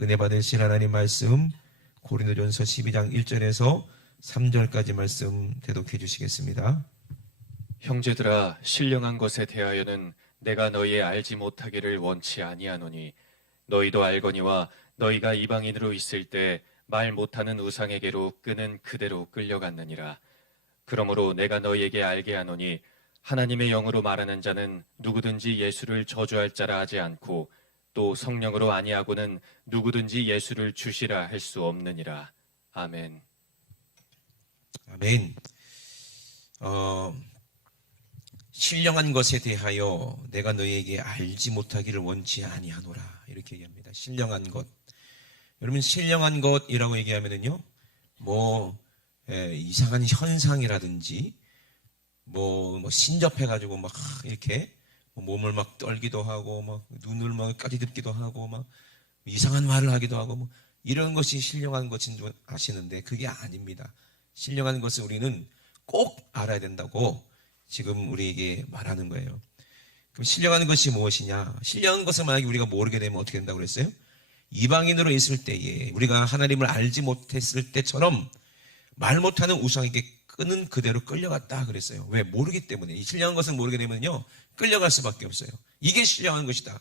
은혜 받으신 하나님 말씀 고린도전서 12장 1절에서 3절까지 말씀 대독해 주시겠습니다. 형제들아, 신령한 것에 대하여는 내가 너희 알지 못하기를 원치 아니하노니 너희도 알거니와 너희가 이방인으로 있을 때 말 못하는 우상에게로 끄는 그대로 끌려갔느니라. 그러므로 내가 너희에게 알게 하노니 하나님의 영으로 말하는 자는 누구든지 예수를 저주할 자라 하지 않고 또 성령으로 아니하고는 누구든지 예수를 주시라 할 수 없느니라. 아멘. 아멘. 신령한 것에 대하여 내가 너희에게 알지 못하기를 원치 아니하노라, 이렇게 얘기합니다. 신령한 것. 여러분, 신령한 것이라고 얘기하면은요, 이상한 현상이라든지 뭐 신접해가지고 막 이렇게 몸을 막 떨기도 하고 막 눈을 막 까지듣기도 하고 막 이상한 말을 하기도 하고 뭐 이런 것이 신령한 것인 줄 아시는데 그게 아닙니다. 신령한 것을 우리는 꼭 알아야 된다고 지금 우리에게 말하는 거예요. 그럼 신령한 것이 무엇이냐? 신령한 것을 만약에 우리가 모르게 되면 어떻게 된다고 그랬어요? 이방인으로 있을 때에 우리가 하나님을 알지 못했을 때처럼 말 못하는 우상에게 끄는 그대로 끌려갔다 그랬어요. 왜? 모르기 때문에. 이 신령한 것을 모르게 되면요, 끌려갈 수밖에 없어요. 이게 신령한 것이다,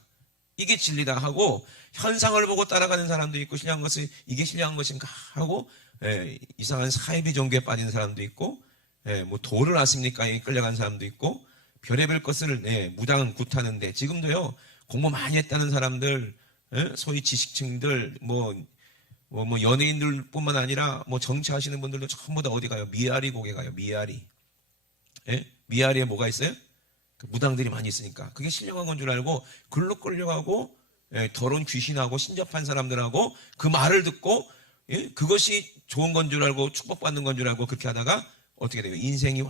이게 진리다 하고 현상을 보고 따라가는 사람도 있고, 신령한 것을 이게 신령한 것인가 하고 이상한 사이비 종교에 빠진 사람도 있고, 뭐 도를 아십니까? 끌려간 사람도 있고, 별의별 것을 무당 굿하는데, 지금도요 공부 많이 했다는 사람들, 소위 지식층들, 뭐 연예인들 뿐만 아니라 뭐 정치하시는 분들도 전부 다 어디 가요? 미아리 곡에 가요. 미아리. 미아리에 뭐가 있어요? 그 무당들이 많이 있으니까 그게 신령한 건 줄 알고 글로 끌려가고, 더러운 귀신하고 신접한 사람들하고 그 말을 듣고, 그것이 좋은 건 줄 알고 축복받는 건 줄 알고 그렇게 하다가 어떻게 돼요? 인생이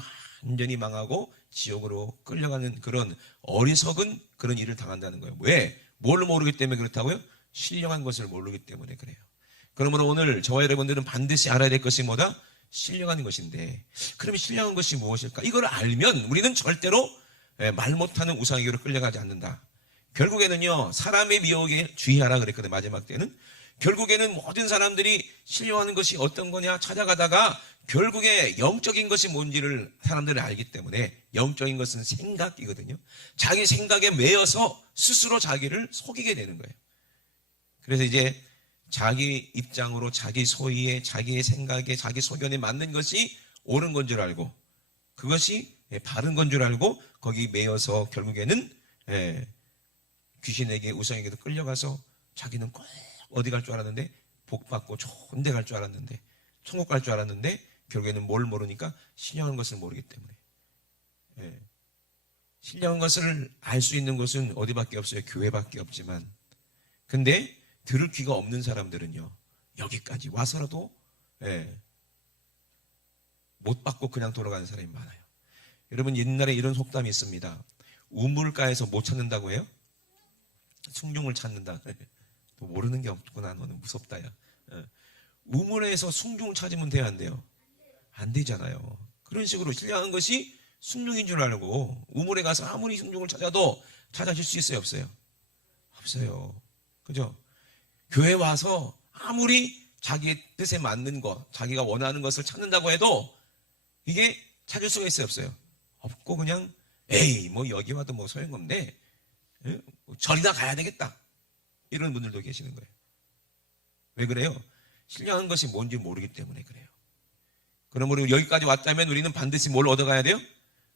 완전히 망하고 지옥으로 끌려가는 그런 어리석은 그런 일을 당한다는 거예요. 왜? 뭘 모르기 때문에 그렇다고요? 신령한 것을 모르기 때문에 그래요. 그러므로 오늘 저와 여러분들은 반드시 알아야 될 것이 뭐다? 신령한 것인데, 그러면 신령한 것이 무엇일까? 이걸 알면 우리는 절대로 말 못하는 우상에게로 끌려가지 않는다. 결국에는요, 사람의 미혹에 주의하라 그랬거든요. 마지막 때는 결국에는 모든 사람들이 신령한 것이 어떤 거냐 찾아가다가 결국에 영적인 것이 뭔지를 사람들이 알기 때문에, 영적인 것은 생각이거든요. 자기 생각에 매여서 스스로 자기를 속이게 되는 거예요. 그래서 이제 자기 입장으로 자기 소위에 자기의 생각에 자기 소견에 맞는 것이 옳은 건 줄 알고, 그것이 바른 건 줄 알고 거기 매여서 결국에는 귀신에게 우상에게도 끌려가서 자기는 꼭 어디 갈 줄 알았는데, 복 받고 좋은 데 갈 줄 알았는데, 천국 갈 줄 알았는데 결국에는 뭘 모르니까 신령한 것을 모르기 때문에. 신령한 것을 알 수 있는 것은 어디밖에 없어요? 교회밖에 없지만, 근데 들을 귀가 없는 사람들은요, 여기까지 와서라도 못 받고 그냥 돌아가는 사람이 많아요. 여러분, 옛날에 이런 속담이 있습니다. 우물가에서 못 찾는다고 해요? 숭늉을 찾는다. 또 모르는 게 없구나, 너는 무섭다 야. 우물에서 숭늉을 찾으면 돼야 안 돼요? 안 되잖아요. 그런 식으로 신령한 것이 숭늉인 줄 알고 우물에 가서 아무리 숭늉을 찾아도 찾아질 수 있어요, 없어요? 없어요. 그죠? 교회 와서 아무리 자기의 뜻에 맞는 것, 자기가 원하는 것을 찾는다고 해도 이게 찾을 수가 있어요, 없어요? 없고 그냥 에이 뭐 여기 와도 뭐 소용없네, 절이나 가야 되겠다, 이런 분들도 계시는 거예요. 왜 그래요? 신령한 것이 뭔지 모르기 때문에 그래요. 그러므로 여기까지 왔다면 우리는 반드시 뭘 얻어가야 돼요?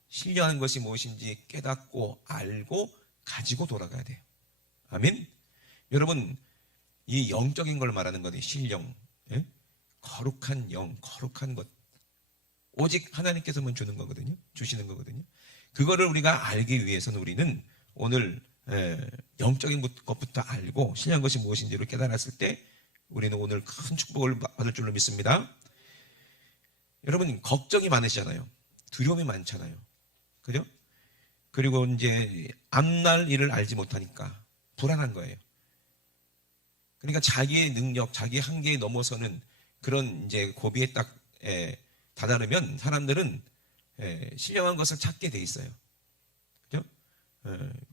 신령한 것이 무엇인지 깨닫고 알고 가지고 돌아가야 돼요. 아멘. 여러분, 이 영적인 걸 말하는 거예요. 신령, 거룩한 영, 거룩한 것, 오직 하나님께서만 주는 거거든요. 주시는 거거든요. 그거를 우리가 알기 위해서는 우리는 오늘 영적인 것부터 알고 신령한 것이 무엇인지를 깨달았을 때 우리는 오늘 큰 축복을 받을 줄로 믿습니다. 여러분, 걱정이 많으시잖아요. 두려움이 많잖아요. 그죠? 그리고 이제 앞날 일을 알지 못하니까 불안한 거예요. 그러니까 자기의 능력, 자기의 한계에 넘어서는 그런 이제 고비에 딱 다다르면 사람들은 신령한 것을 찾게 돼 있어요. 그죠?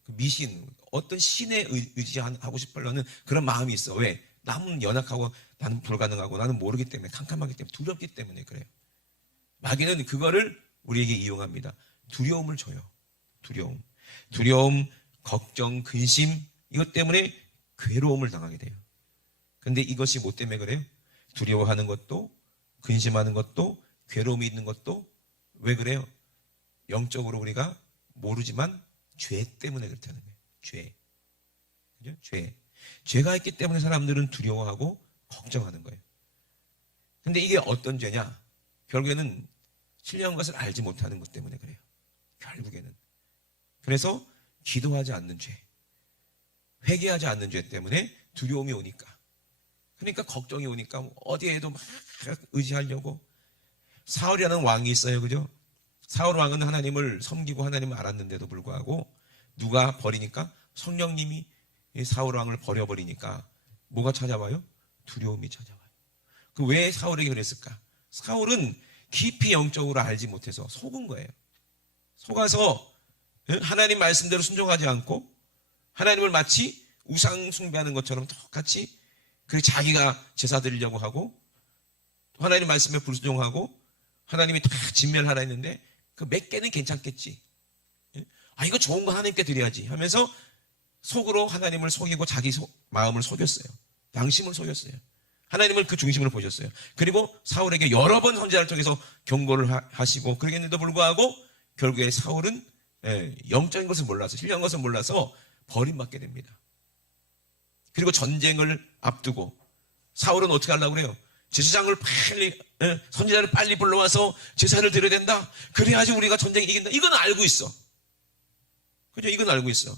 미신, 어떤 신에 의지하고 싶으려는 그런 마음이 있어. 왜? 나는 연약하고 나는 불가능하고 나는 모르기 때문에 캄캄하기 때문에 두렵기 때문에 그래요. 마귀는 그거를 우리에게 이용합니다. 두려움을 줘요. 두려움, 걱정, 근심 이것 때문에 괴로움을 당하게 돼요. 근데 이것이 뭐 때문에 그래요? 두려워하는 것도 근심하는 것도 괴로움이 있는 것도 왜 그래요? 영적으로 우리가 모르지만 죄 때문에 그렇다는 거예요. 죄. 그죠? 죄가 있기 때문에 사람들은 두려워하고 걱정하는 거예요. 근데 이게 어떤 죄냐? 결국에는 신령한 것을 알지 못하는 것 때문에 그래요. 결국에는. 그래서 기도하지 않는 죄, 회개하지 않는 죄 때문에 두려움이 오니까, 그러니까 걱정이 오니까 어디에도 막 의지하려고. 사울이라는 왕이 있어요. 그죠? 사울 왕은 하나님을 섬기고 하나님을 알았는데도 불구하고 누가 버리니까, 성령님이 사울 왕을 버려버리니까 뭐가 찾아와요? 두려움이 찾아와요. 그 왜 사울에게 그랬을까? 사울은 깊이 영적으로 알지 못해서 속은 거예요. 속아서 하나님 말씀대로 순종하지 않고 하나님을 마치 우상 숭배하는 것처럼 똑같이 그 자기가 제사 드리려고 하고 하나님 말씀에 불순종하고 하나님이 다 진멸하라 했는데 그 몇 개는 괜찮겠지. 이거 좋은 거 하나님께 드려야지 하면서 속으로 하나님을 속이고 자기 마음을 속였어요. 양심을 속였어요. 하나님을 그 중심으로 보셨어요. 그리고 사울에게 여러 번 선지자를 통해서 경고를 하시고 그러겠는데도 불구하고 결국에 사울은 영적인 것을 몰라서, 신령한 것을 몰라서 버림받게 됩니다. 그리고 전쟁을 앞두고 사울은 어떻게 하려고 그래요? 제사장을 빨리, 선지자를 빨리 불러와서 제사를 드려야 된다. 그래야지 우리가 전쟁에 이긴다. 이건 알고 있어. 그죠? 이건 알고 있어.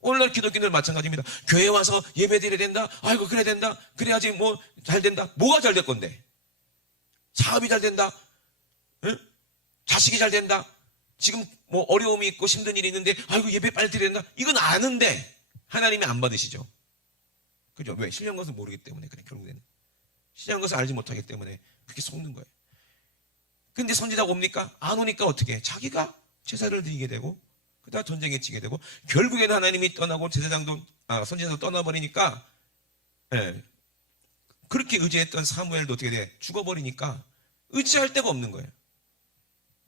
오늘날 기독교인들 마찬가지입니다. 교회 와서 예배 드려야 된다. 아이고 그래야 된다. 그래야지 뭐 잘 된다. 뭐가 잘 될 건데? 사업이 잘 된다. 응? 자식이 잘 된다. 지금 뭐 어려움이 있고 힘든 일이 있는데 아이고 예배 빨리 드려야 된다. 이건 아는데 하나님이 안 받으시죠. 그죠? 왜? 신령한 것을 모르기 때문에 그래. 결국에는 신령한 것을 알지 못하기 때문에 그렇게 속는 거예요. 근데 선지자가 옵니까? 안 오니까 어떻게 해? 자기가 제사를 드리게 되고 그다음 전쟁에 치게 되고 결국에는 하나님이 떠나고 제사장도 선지자도 떠나버리니까 그렇게 의지했던 사무엘도 어떻게 돼? 죽어버리니까 의지할 데가 없는 거예요.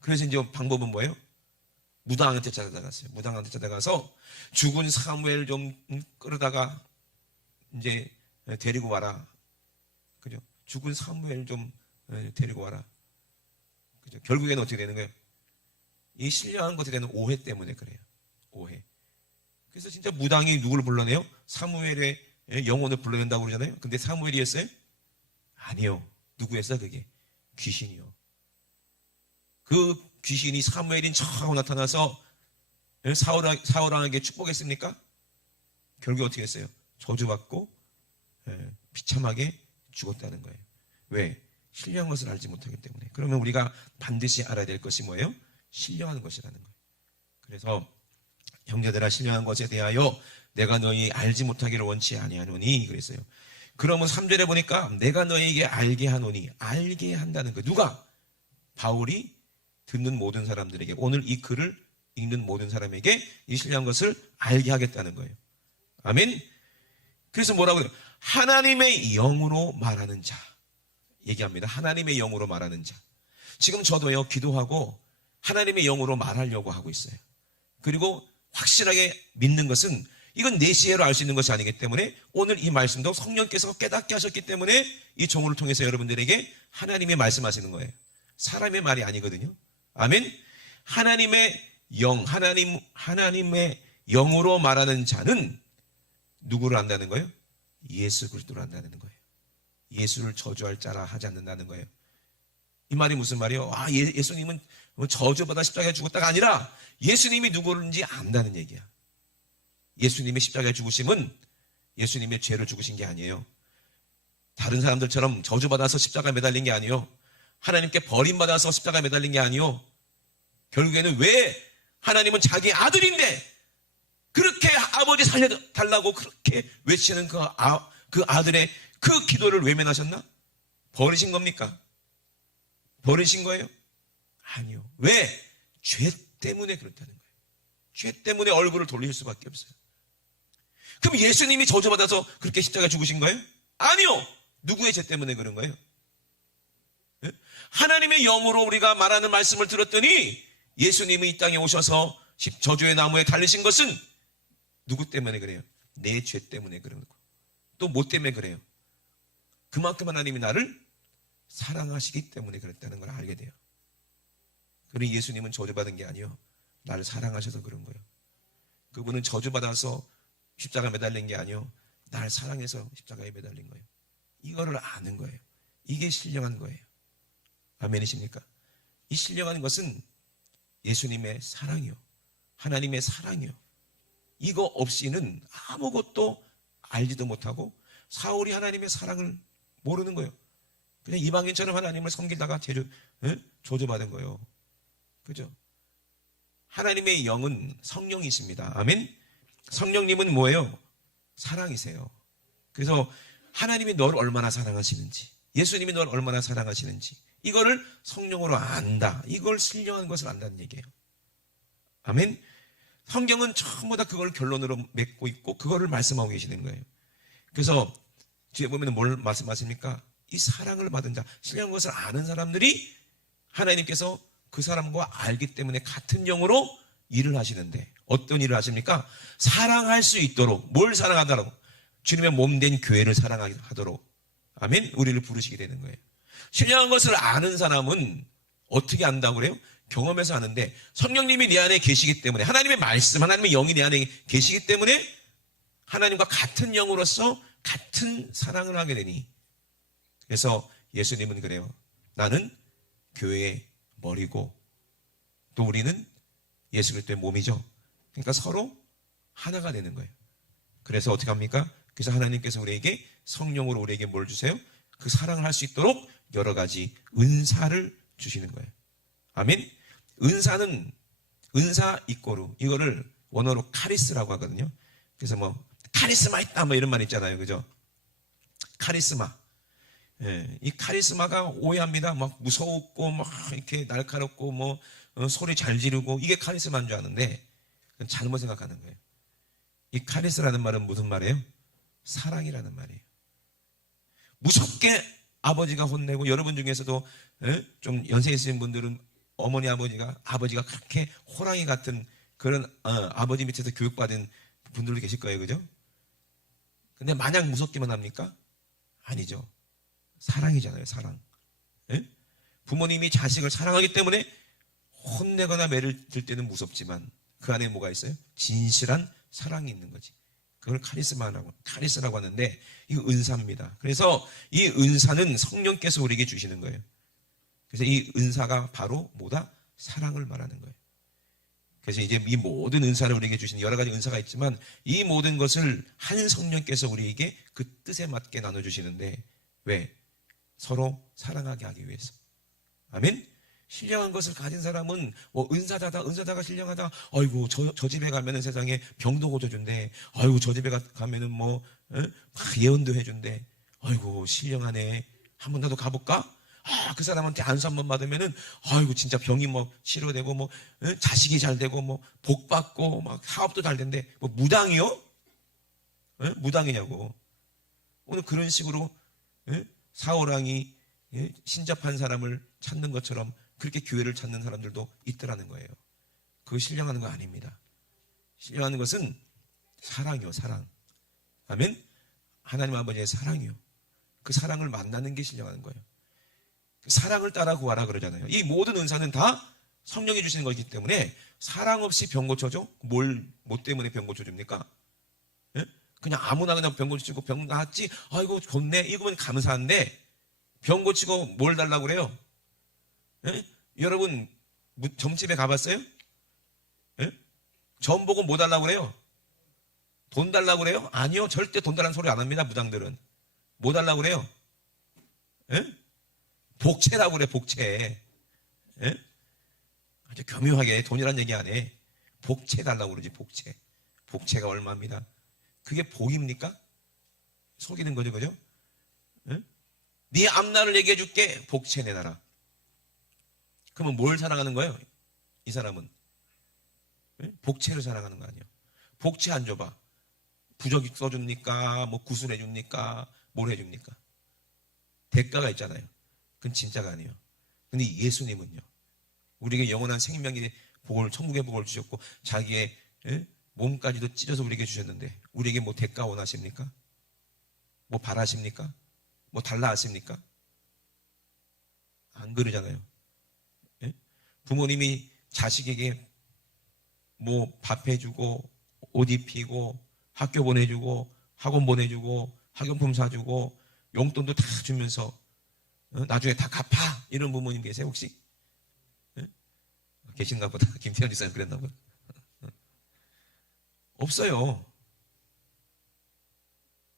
그래서 이제 방법은 뭐예요? 무당한테 찾아갔어요. 무당한테 찾아가서 죽은 사무엘 좀 끌어다가 이제 데리고 와라. 그죠? 죽은 사무엘 좀 데리고 와라. 그죠? 결국에는 어떻게 되는 거예요? 이 신령한 것에 대한 오해 때문에 그래요. 오해. 그래서 진짜 무당이 누구를 불러내요? 사무엘의 영혼을 불러낸다고 그러잖아요. 근데 사무엘이었어요? 아니요. 누구였어 그게? 귀신이요. 그 귀신이 사무엘인 척하고 나타나서 사울왕에게 축복했습니까? 결국 어떻게 했어요? 저주받고 비참하게 죽었다는 거예요. 왜? 신령한 것을 알지 못하기 때문에. 그러면 우리가 반드시 알아야 될 것이 뭐예요? 신령한 것이라는 거예요. 그래서 형제들아 신령한 것에 대하여 내가 너희 알지 못하기를 원치 아니하노니 그랬어요. 그러면 3절에 보니까 내가 너희에게 알게 하노니, 알게 한다는 거예요. 누가? 바울이 듣는 모든 사람들에게, 오늘 이 글을 읽는 모든 사람에게 이 신령한 것을 알게 하겠다는 거예요. 아멘. 그래서 뭐라고 해요? 하나님의 영으로 말하는 자 얘기합니다. 하나님의 영으로 말하는 자. 지금 저도요 기도하고 하나님의 영으로 말하려고 하고 있어요. 그리고 확실하게 믿는 것은 이건 내 지혜로 알 수 있는 것이 아니기 때문에 오늘 이 말씀도 성령께서 깨닫게 하셨기 때문에 이 종을 통해서 여러분들에게 하나님이 말씀하시는 거예요. 사람의 말이 아니거든요. 아멘. 하나님의 영, 하나님의 영으로 말하는 자는 누구를 안다는 거예요? 예수 그리스도를 안다는 거예요. 예수를 저주할 자라 하지 않는다는 거예요. 이 말이 무슨 말이에요? 예수님은 저주받아 십자가에 죽었다가 아니라 예수님이 누구인지 안다는 얘기야. 예수님의 십자가에 죽으심은 예수님의 죄를 죽으신 게 아니에요. 다른 사람들처럼 저주받아서 십자가에 매달린 게 아니에요. 하나님께 버림받아서 십자가에 매달린 게 아니에요. 결국에는 왜 하나님은 자기 아들인데 그렇게 아버지 살려달라고 그렇게 외치는 그 아들의 그 기도를 외면하셨나? 버리신 겁니까? 버리신 거예요? 아니요. 왜? 죄 때문에 그렇다는 거예요. 죄 때문에 얼굴을 돌리실 수밖에 없어요. 그럼 예수님이 저주받아서 그렇게 십자가에 죽으신 거예요? 아니요. 누구의 죄 때문에 그런 거예요? 예? 하나님의 영으로 우리가 말하는 말씀을 들었더니 예수님이 이 땅에 오셔서 저주의 나무에 달리신 것은 누구 때문에 그래요? 내 죄 때문에 그런 거고, 또 뭐 때문에 그래요? 그만큼 하나님이 나를 사랑하시기 때문에 그랬다는 걸 알게 돼요. 그러니 예수님은 저주받은 게 아니요, 나를 사랑하셔서 그런 거예요. 그분은 저주받아서 십자가에 매달린 게 아니요, 나를 사랑해서 십자가에 매달린 거예요. 이거를 아는 거예요. 이게 신령한 거예요. 아멘이십니까? 이 신령한 것은 예수님의 사랑이요, 하나님의 사랑이요. 이거 없이는 아무것도 알지도 못하고 사울이 하나님의 사랑을 모르는 거예요. 그냥 이방인처럼 하나님을 섬기다가 저주받은 거예요. 그죠? 하나님의 영은 성령이십니다. 아멘? 성령님은 뭐예요? 사랑이세요. 그래서 하나님이 너를 얼마나 사랑하시는지, 예수님이 너를 얼마나 사랑하시는지, 이거를 성령으로 안다. 이걸 신령한 것을 안다는 얘기예요. 아멘? 성경은 전부 다 그걸 결론으로 맺고 있고 그거를 말씀하고 계시는 거예요. 그래서 뒤에 보면 뭘 말씀하십니까? 이 사랑을 받은 자, 신령한 것을 아는 사람들이 하나님께서 그 사람과 알기 때문에 같은 영으로 일을 하시는데, 어떤 일을 하십니까? 사랑할 수 있도록, 뭘 사랑하도록? 주님의 몸된 교회를 사랑하도록, 아멘? 우리를 부르시게 되는 거예요. 신령한 것을 아는 사람은 어떻게 안다고 그래요? 경험해서 아는데, 성령님이 내 안에 계시기 때문에, 하나님의 말씀, 하나님의 영이 내 안에 계시기 때문에 하나님과 같은 영으로서 같은 사랑을 하게 되니, 그래서 예수님은 그래요. 나는 교회의 머리고 또 우리는 예수 그리스도의 몸이죠. 그러니까 서로 하나가 되는 거예요. 그래서 어떻게 합니까? 그래서 하나님께서 우리에게 성령으로 우리에게 뭘 주세요? 그 사랑을 할 수 있도록 여러 가지 은사를 주시는 거예요. 아멘. 은사는 은사 이꼬르, 이거를 원어로 카리스라고 하거든요. 그래서 뭐 카리스마 있다 뭐 이런 말 있잖아요. 그죠? 카리스마. 예, 이 카리스마가 오해합니다. 막 무섭고 막 이렇게 날카롭고 뭐 소리 잘 지르고, 이게 카리스마인 줄 아는데 그건 잘못 생각하는 거예요. 이 카리스라는 말은 무슨 말이에요? 사랑이라는 말이에요. 무섭게 아버지가 혼내고, 여러분 중에서도 좀 연세 있으신 분들은 어머니 아버지가 그렇게 호랑이 같은 그런 아버지 밑에서 교육받은 분들도 계실 거예요. 그죠? 근데 마냥 무섭기만 합니까? 아니죠. 사랑이잖아요. 사랑. 예? 부모님이 자식을 사랑하기 때문에 혼내거나 매를 들 때는 무섭지만 그 안에 뭐가 있어요? 진실한 사랑이 있는 거지. 그걸 카리스라고 하는데, 이 은사입니다. 그래서 이 은사는 성령께서 우리에게 주시는 거예요. 그래서 이 은사가 바로 뭐다? 사랑을 말하는 거예요. 그래서 이제 이 모든 은사를 우리에게 주시는, 여러 가지 은사가 있지만 이 모든 것을 한 성령께서 우리에게 그 뜻에 맞게 나눠주시는데, 왜? 서로 사랑하게 하기 위해서. 아멘? 신령한 것을 가진 사람은 은사자가 신령하다. 아이고 저 집에 가면은 세상에 병도 고쳐준대. 아이고 저 집에 가면은 막 예언도 해준대. 아이고 신령하네. 한번 나도 가볼까? 그 사람한테 안수 한번 받으면은 아이고 진짜 병이 뭐 치료되고 뭐 자식이 잘 되고 뭐 복 받고 막 사업도 잘 된대. 뭐 무당이요? 무당이냐고. 오늘 그런 식으로 사오랑이 신접한 사람을 찾는 것처럼 그렇게 교회를 찾는 사람들도 있더라는 거예요. 그거 신령하는 거 아닙니다. 신령하는 것은 사랑이요, 사랑. 아멘? 하나님 아버지의 사랑이요. 그 사랑을 만나는 게 신령하는 거예요. 사랑을 따라 구하라 그러잖아요. 이 모든 은사는 다 성령이 주시는 거기 때문에 사랑 없이 병 고쳐줘? 뭐 때문에 병 고쳐줍니까? 그냥 아무나 그냥 병 고치고 병 나았지? 아이고 좋네. 이거면 감사한데 병 고치고 뭘 달라고 그래요? 여러분 점집에 가봤어요? 점 보고 뭐 달라고 그래요? 돈 달라고 그래요? 아니요. 절대 돈 달라는 소리 안 합니다. 무당들은. 뭐 달라고 그래요? 복채라고 그래. 복채. 아주 교묘하게 돈이란 얘기 안 해. 복채 달라고 그러지. 복채. 복채가 얼마입니다. 그게 복입니까? 속이는 거죠. 그죠? 네 앞날을 얘기해 줄게. 복채 내놔라. 그러면 뭘 사랑하는 거예요? 이 사람은 복채를 사랑하는 거 아니에요. 복채 안 줘봐. 부적이 써줍니까? 뭐 구슬해 줍니까? 뭘 해줍니까? 대가가 있잖아요. 그건 진짜가 아니에요. 근데 예수님은요, 우리에게 영원한 생명의 복을, 천국의 복을 주셨고 자기의 몸까지도 찢어서 우리에게 주셨는데 우리에게 뭐 대가 원하십니까? 뭐 바라십니까? 뭐 달라 하십니까? 안 그러잖아요. 예? 부모님이 자식에게 뭐 밥 해주고 옷 입히고 학교 보내주고 학원 보내주고 학용품 사주고 용돈도 다 주면서 나중에 다 갚아 이런 부모님 계세요 혹시? 예? 계신가 보다. 김태현 지사님 그랬나 보다. 없어요.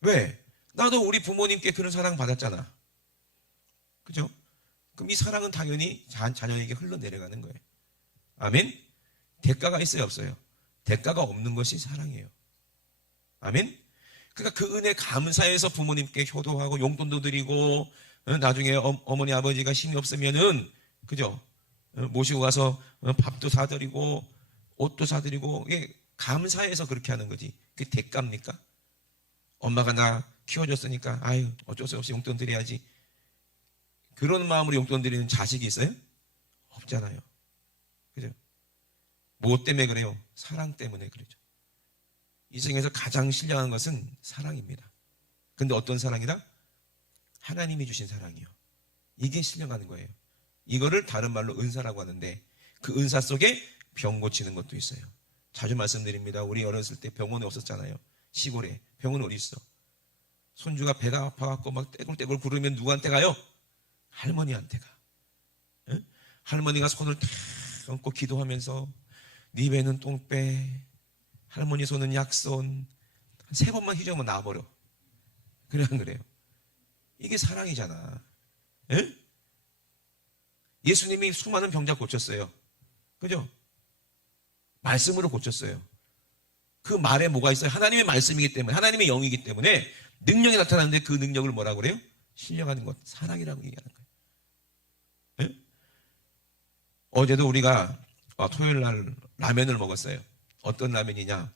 왜? 나도 우리 부모님께 그런 사랑 받았잖아. 그죠? 그럼 이 사랑은 당연히 자녀에게 흘러내려가는 거예요. 아멘? 대가가 있어요, 없어요? 대가가 없는 것이 사랑이에요. 아멘? 그러니까 그 은혜 감사해서 부모님께 효도하고 용돈도 드리고 나중에 어머니 아버지가 힘이 없으면은 그죠? 모시고 가서 밥도 사드리고 옷도 사드리고 이게 감사해서 그렇게 하는 거지. 그게 대가입니까? 엄마가 나 키워줬으니까 아유 어쩔 수 없이 용돈 드려야지. 그런 마음으로 용돈 드리는 자식이 있어요? 없잖아요. 그죠? 뭐 때문에 그래요? 사랑 때문에 그러죠. 이 세상에서 가장 신령한 것은 사랑입니다. 근데 어떤 사랑이다? 하나님이 주신 사랑이요. 이게 신령한 거예요. 이거를 다른 말로 은사라고 하는데 그 은사 속에 병 고치는 것도 있어요. 자주 말씀드립니다. 우리 어렸을 때 병원에 없었잖아요. 시골에. 병원 어디 있어? 손주가 배가 아파갖고 막 떼굴떼굴 구르면 누구한테 가요? 할머니한테 가. 응? 할머니가 손을 탁 얹고 기도하면서 네 배는 똥배, 할머니 손은 약손, 한 3번만 휘저으면 나와버려. 그래 안 그래요? 이게 사랑이잖아. 응? 예수님이 수많은 병자 고쳤어요. 그죠? 말씀으로 고쳤어요. 그 말에 뭐가 있어요? 하나님의 말씀이기 때문에, 하나님의 영이기 때문에 능력이 나타나는데 그 능력을 뭐라고 그래요? 신령하는 것, 사랑이라고 얘기하는 거예요. 네? 어제도 우리가 토요일 날 라면을 먹었어요. 어떤 라면이냐?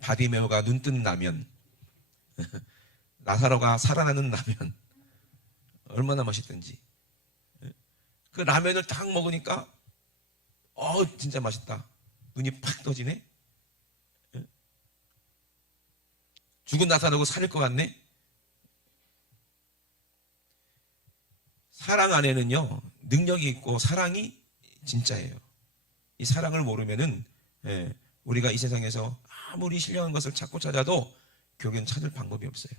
바디메오가 눈 뜬 라면, 나사로가 살아나는 라면, 얼마나 맛있던지. 그 라면을 딱 먹으니까 진짜 맛있다. 눈이 팍 떠지네. 죽은 나사로고 살릴 것 같네. 사랑 안에는요 능력이 있고 사랑이 진짜예요. 이 사랑을 모르면은 우리가 이 세상에서 아무리 신령한 것을 찾고 찾아도 결국엔 찾을 방법이 없어요.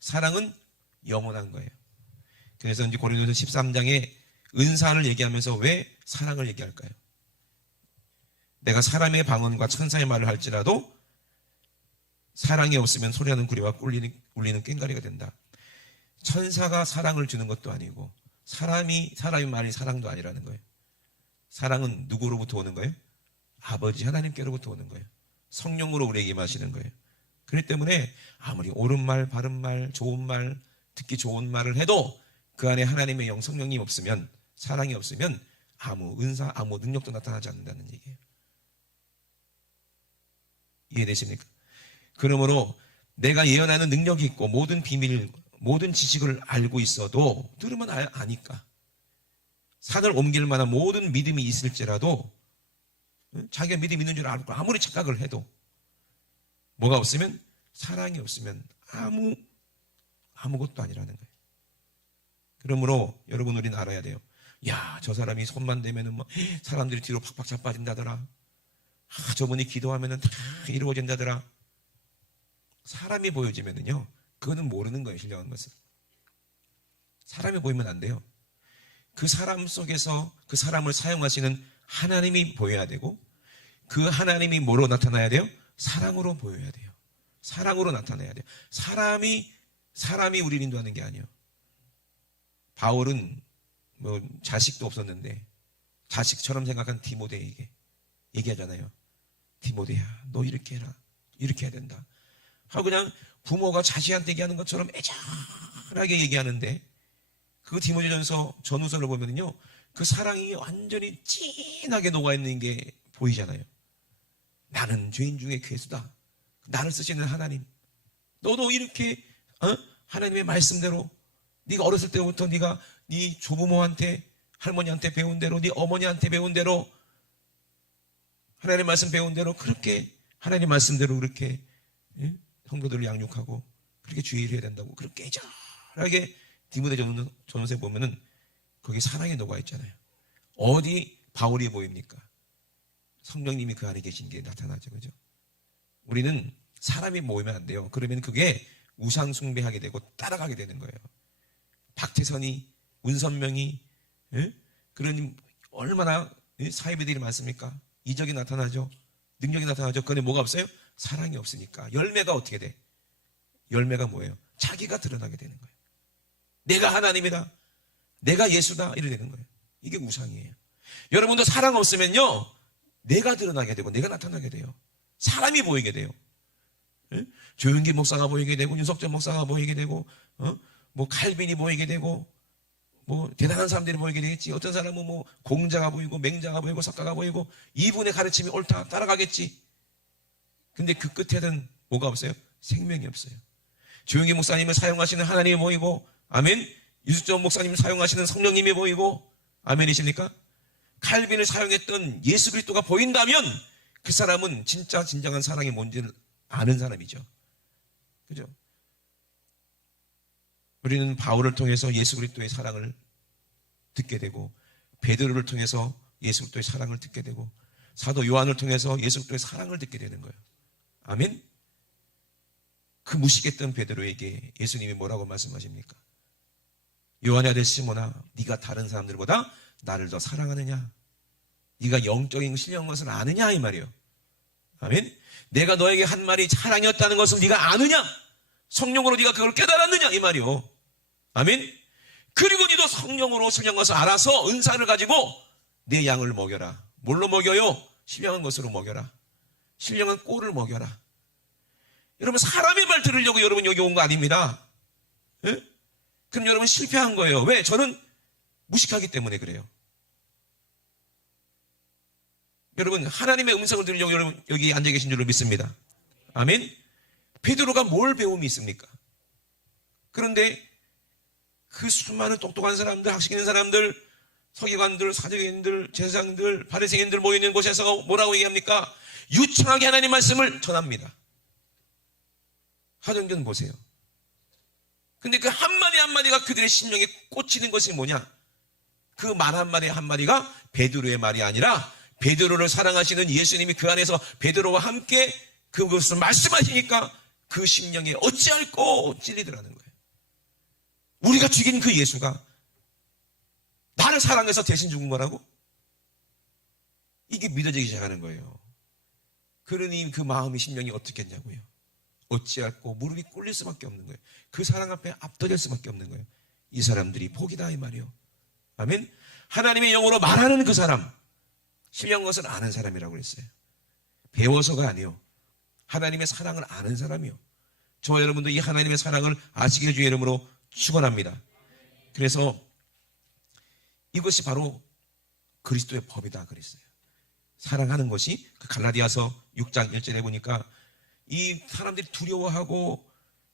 사랑은 영원한 거예요. 그래서 이제 고린도서 13장에 은사를 얘기하면서 왜 사랑을 얘기할까요? 내가 사람의 방언과 천사의 말을 할지라도 사랑이 없으면 소리하는 구리와 울리는 꽹과리가 된다. 천사가 사랑을 주는 것도 아니고 사람이 말이 사랑도 아니라는 거예요. 사랑은 누구로부터 오는 거예요? 아버지 하나님께로부터 오는 거예요. 성령으로 우리에게 임하시는 거예요. 그렇기 때문에 아무리 옳은 말, 바른 말, 좋은 말, 듣기 좋은 말을 해도 그 안에 하나님의 영 성령이 없으면, 사랑이 없으면 아무 은사, 아무 능력도 나타나지 않는다는 얘기예요. 이해되십니까? 그러므로 내가 예언하는 능력이 있고 모든 비밀, 모든 지식을 알고 있어도 들으면 아니까 산을 옮길 만한 모든 믿음이 있을지라도 자기가 믿음이 있는 줄 알고 아무리 착각을 해도 뭐가 없으면, 사랑이 없으면 아무것도 아니라는 거예요. 그러므로 여러분 우리는 알아야 돼요. 야, 저 사람이 손만 대면은 뭐 사람들이 뒤로 팍팍 자빠진다더라. 저분이 기도하면은 다 이루어진다더라. 사람이 보여지면은요 그거는 모르는 거예요. 신령한 것은 사람이 보이면 안 돼요. 그 사람 속에서 그 사람을 사용하시는 하나님이 보여야 되고, 그 하나님이 뭐로 나타나야 돼요? 사랑으로 보여야 돼요. 사랑으로 나타나야 돼요. 사람이 우리를 인도하는 게 아니에요. 바울은 뭐 자식도 없었는데 자식처럼 생각한 디모데에게 얘기하잖아요. 디모데야, 너 이렇게 해라, 이렇게 해야 된다 하고 그냥 부모가 자식한테 얘기하는 것처럼 애절하게 얘기하는데, 그 디모데전서 전후서를 보면요 그 사랑이 완전히 진하게 녹아있는 게 보이잖아요. 나는 죄인 중에 괴수다. 나를 쓰시는 하나님, 너도 이렇게 하나님의 말씀대로 네가 어렸을 때부터 네가 네 조부모한테 할머니한테 배운 대로 네 어머니한테 배운 대로 하나님의 말씀 배운 대로 그렇게 하나님의 말씀대로 그렇게 성도들을 양육하고 그렇게 주의를 해야 된다고 그렇게 깨절하게 디모데 전서에 보면은 거기 사랑이 녹아 있잖아요. 어디 바울이 보입니까? 성령님이 그 안에 계신 게 나타나죠. 그죠? 우리는 사람이 모이면 안 돼요. 그러면 그게 우상 숭배하게 되고 따라가게 되는 거예요. 박태선이, 문선명이, 그런 얼마나 사이비들이 많습니까? 이적이 나타나죠. 능력이 나타나죠. 그런데 뭐가 없어요? 사랑이 없으니까. 열매가 어떻게 돼? 열매가 뭐예요? 자기가 드러나게 되는 거예요. 내가 하나님이다. 내가 예수다. 이래 되는 거예요. 이게 우상이에요. 여러분도 사랑 없으면요, 내가 드러나게 되고 내가 나타나게 돼요. 사람이 보이게 돼요. 조윤기 목사가 보이게 되고 윤석전 목사가 보이게 되고 뭐 칼빈이 보이게 되고 뭐 대단한 사람들이 보이게 되겠지. 어떤 사람은 뭐 공자가 보이고 맹자가 보이고 석가가 보이고 이분의 가르침이 옳다 따라가겠지. 근데 그 끝에는 뭐가 없어요? 생명이 없어요. 조윤기 목사님을 사용하시는 하나님이 보이고 아멘. 유숙전 목사님을 사용하시는 성령님이 보이고 아멘이십니까? 칼빈을 사용했던 예수 그리스도가 보인다면 그 사람은 진짜 진정한 사랑이 뭔지를 아는 사람이죠. 그죠? 우리는 바울을 통해서 예수 그리스도의 사랑을 듣게 되고 베드로를 통해서 예수 그리스도의 사랑을 듣게 되고 사도 요한을 통해서 예수 그리스도의 사랑을 듣게 되는 거예요. 아멘? 그 무식했던 베드로에게 예수님이 뭐라고 말씀하십니까? 요한의 아들 시몬아, 네가 다른 사람들보다 나를 더 사랑하느냐? 네가 영적인 신령한 것을 아느냐? 이 말이에요. 아멘? 내가 너에게 한 말이 사랑이었다는 것을 네가 아느냐? 성령으로 네가 그걸 깨달았느냐? 이 말이요. 아멘? 그리고 네도 성령으로 신령한 것을 알아서 은사를 가지고 내 양을 먹여라. 뭘로 먹여요? 신령한 것으로 먹여라. 신령한 꼴을 먹여라. 여러분, 사람의 말 들으려고 여러분 여기 온 거 아닙니다. 예? 그럼 여러분 실패한 거예요. 왜? 저는 무식하기 때문에 그래요. 여러분, 하나님의 음성을 들으려고 여러분 여기 앉아 계신 줄로 믿습니다. 아멘? 베드로가 뭘 배움이 있습니까? 그런데 그 수많은 똑똑한 사람들, 학식 있는 사람들, 서기관들, 사제관들, 제사장들, 바리새인들 모여있는 곳에서 뭐라고 얘기합니까? 유창하게 하나님 말씀을 전합니다. 사도행전 보세요. 근데 그 한마디 한마디가 그들의 심령에 꽂히는 것이 뭐냐? 그 말 한마디 한마디가 베드로의 말이 아니라 베드로를 사랑하시는 예수님이 그 안에서 베드로와 함께 그것을 말씀하시니까 그 심령에 어찌할꼬 찔리더라는 거예요. 우리가 죽인 그 예수가 나를 사랑해서 대신 죽은 거라고? 이게 믿어지기 시작하는 거예요. 그러니 그 마음이 심령이 어떻겠냐고요. 어찌할꼬 무릎이 꿇릴 수밖에 없는 거예요. 그 사랑 앞에 압도될 수밖에 없는 거예요. 이 사람들이 복이다 이 말이요. 아멘. 하나님의 영으로 말하는 그 사람, 신령한 것을 아는 사람이라고 그랬어요. 배워서가 아니요. 하나님의 사랑을 아는 사람이요. 저와 여러분도 이 하나님의 사랑을 아시길 주의 이름으로 축원합니다. 그래서 이것이 바로 그리스도의 법이다 그랬어요. 사랑하는 것이 그 갈라디아서 6장 1절에 보니까 이 사람들이 두려워하고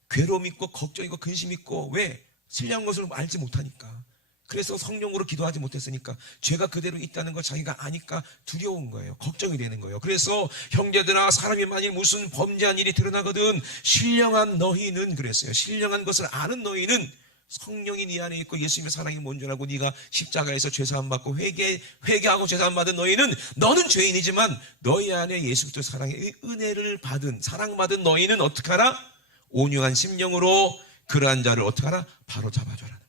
괴로움 있고 걱정 있고 근심 있고 왜? 신령한 것을 알지 못하니까. 그래서 성령으로 기도하지 못했으니까 죄가 그대로 있다는 걸 자기가 아니까 두려운 거예요. 걱정이 되는 거예요. 그래서 형제들아 사람이 만일 무슨 범죄한 일이 드러나거든 신령한 너희는 그랬어요. 신령한 것을 아는 너희는 성령이 네 안에 있고 예수님의 사랑이 뭔 줄 알고 네가 십자가에서 죄사함 받고 회개하고 죄사함 받은 너는 죄인이지만 너희 안에 예수 그리스도의 사랑의 은혜를 받은 사랑받은 너희는 어떻게 하라? 온유한 심령으로 그러한 자를 어떻게 하라? 바로 잡아줘라는 거예요.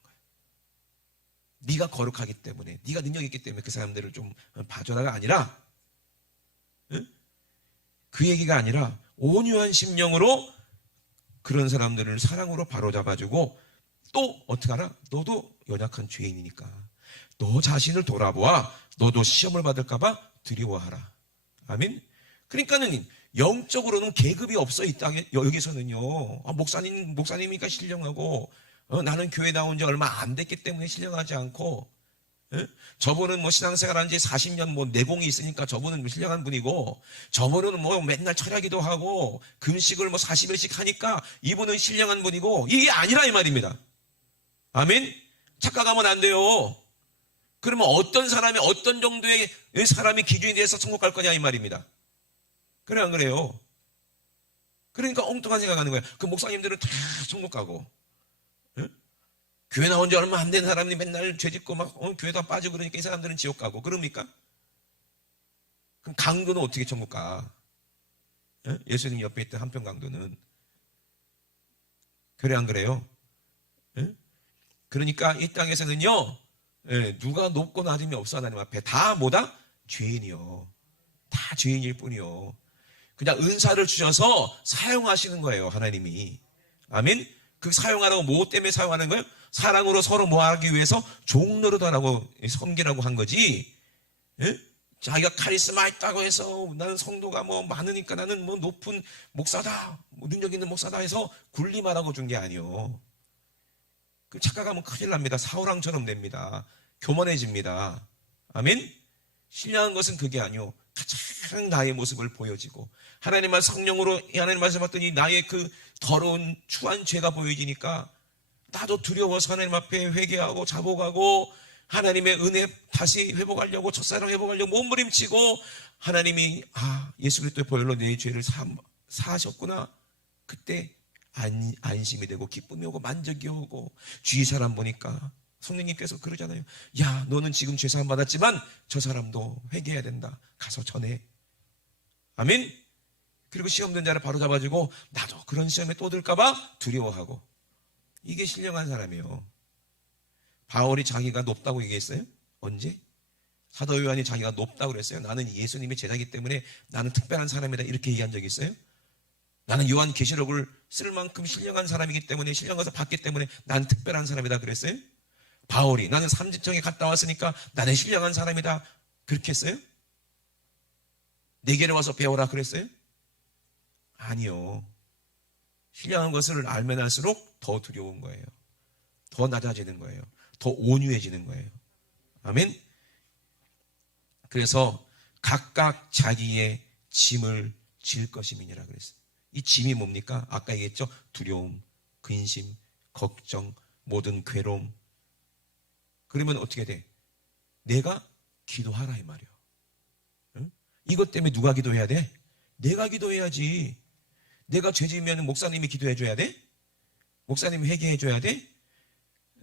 네가 거룩하기 때문에 네가 능력이 있기 때문에 그 사람들을 좀 봐줘라가 아니라 그 얘기가 아니라 온유한 심령으로 그런 사람들을 사랑으로 바로 잡아주고 또 어떻게 하라? 너도 연약한 죄인이니까 너 자신을 돌아보아. 너도 시험을 받을까 봐 두려워하라. 아멘. 그러니까는 영적으로는 계급이 없어 이 땅에. 여기서는요 목사님이니까 신령하고 나는 교회 나온 지 얼마 안 됐기 때문에 신령하지 않고 예? 저분은 뭐 신앙생활 한 지 40년 뭐 내공이 있으니까 저분은 뭐 신령한 분이고, 저분은 뭐 맨날 철야기도 하고 금식을 뭐 40일씩 하니까 이분은 신령한 분이고, 이게 아니라 이 말입니다. 아멘? 착각하면 안 돼요. 그러면 어떤 사람이 어떤 정도의 사람이 기준이 돼서 천국 갈 거냐 이 말입니다. 그래 안 그래요? 그러니까 엉뚱한 생각하는 거예요. 그 목사님들은 다 천국 가고, 예? 교회 나온 지 얼마 안 된 사람이 맨날 죄 짓고 막 교회도 빠지고 그러니까 이 사람들은 지옥 가고 그럽니까? 그럼 강도는 어떻게 천국 가? 예? 예수님 옆에 있던 한편 강도는. 그래 안 그래요? 예? 그러니까 이 땅에서는요, 예, 누가 높고 낮음이 없어 하나님 앞에 다 뭐다? 죄인이요. 다 죄인일 뿐이요. 그냥 은사를 주셔서 사용하시는 거예요, 하나님이. 아멘? 그 사용하라고 뭐 때문에 사용하는 거예요? 사랑으로 서로 뭐 하기 위해서 종노릇하라고 섬기라고 한 거지. 예? 자기가 카리스마 있다고 해서 나는 성도가 뭐 많으니까 나는 뭐 높은 목사다, 뭐 능력 있는 목사다 해서 군림하라고 준 게 아니요. 그 착각하면 큰일 납니다. 사울왕처럼 됩니다. 교만해집니다. 아멘? 신령한 것은 그게 아니요. 가장 나의 모습을 보여지고 하나님만 성령으로 하나님 말씀하더니 나의 그 더러운 추한 죄가 보여지니까 나도 두려워서 하나님 앞에 회개하고 자복하고 하나님의 은혜 다시 회복하려고 첫사랑 회복하려고 몸부림치고 하나님이 예수 그리스도의 보혈로 내 죄를 사하셨구나. 그때 안심이 되고 기쁨이 오고 만족이 오고 주위 사람 보니까 성령님께서 그러잖아요. 야, 너는 지금 죄사함 받았지만 저 사람도 회개해야 된다. 가서 전해. 아멘. 그리고 시험 든 자를 바로 잡아주고 나도 그런 시험에 또 들까봐 두려워하고. 이게 신령한 사람이에요. 바울이 자기가 높다고 얘기했어요? 언제? 사도 요한이 자기가 높다고 그랬어요? 나는 예수님의 제자이기 때문에 나는 특별한 사람이다 이렇게 얘기한 적이 있어요? 나는 요한 계시록을 쓸 만큼 신령한 사람이기 때문에 신령한 것을 받기 때문에 나는 특별한 사람이다 그랬어요? 바울이 나는 삼지청에 갔다 왔으니까 나는 신령한 사람이다 그렇게 했어요? 내게로 와서 배워라 그랬어요? 아니요. 신령한 것을 알면 할수록 더 두려운 거예요. 더 낮아지는 거예요. 더 온유해지는 거예요. 아멘. 그래서 각각 자기의 짐을 질 것임이니라 그랬어요. 이 짐이 뭡니까? 아까 얘기했죠. 두려움, 근심, 걱정, 모든 괴로움. 그러면 어떻게 돼? 내가 기도하라 이 말이야. 응? 이것 때문에 누가 기도해야 돼? 내가 기도해야지. 내가 죄 지으면 목사님이 기도해 줘야 돼? 목사님이 회개해 줘야 돼?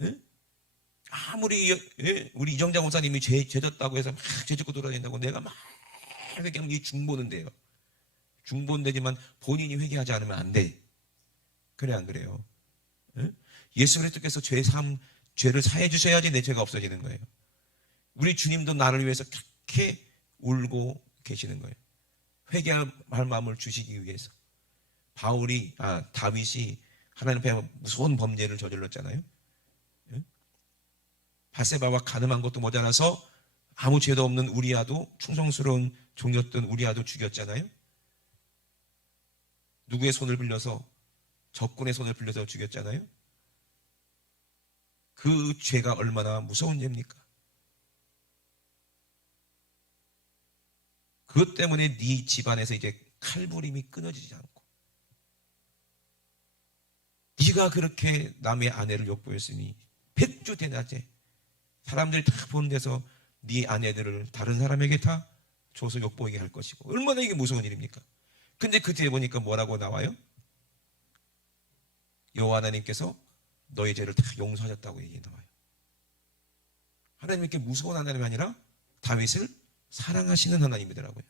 응? 아무리 우리 이정자 목사님이 죄 졌다고 해서 막 죄 짓고 돌아다닌다고 내가 막 회개하면 이 중보는 돼요. 중보는 되지만 본인이 회개하지 않으면 안 돼. 그래 안 그래요? 응? 예수 그리스도께서 죄를 사해 주셔야지 내 죄가 없어지는 거예요. 우리 주님도 나를 위해서 그렇게 울고 계시는 거예요. 회개할 마음을 주시기 위해서. 다윗이 하나님 앞에 무서운 범죄를 저질렀잖아요. 바세바와 간음한 것도 모자라서 아무 죄도 없는 우리아도 충성스러운 종이었던 우리아도 죽였잖아요. 누구의 손을 빌려서 적군의 손을 빌려서 죽였잖아요. 그 죄가 얼마나 무서운 죄입니까? 그것 때문에 네 집안에서 이제 칼부림이 끊어지지 않고 네가 그렇게 남의 아내를 욕보였으니 백주 대낮에 사람들 다 보는 데서 네 아내들을 다른 사람에게 다 줘서 욕보이게 할 것이고 얼마나 이게 무서운 일입니까? 근데 그 뒤에 보니까 뭐라고 나와요? 여호와 하나님께서 너의 죄를 다 용서하셨다고 얘기 나와요. 하나님 이렇게 무서운 하나님이 아니라 다윗을 사랑하시는 하나님이더라고요.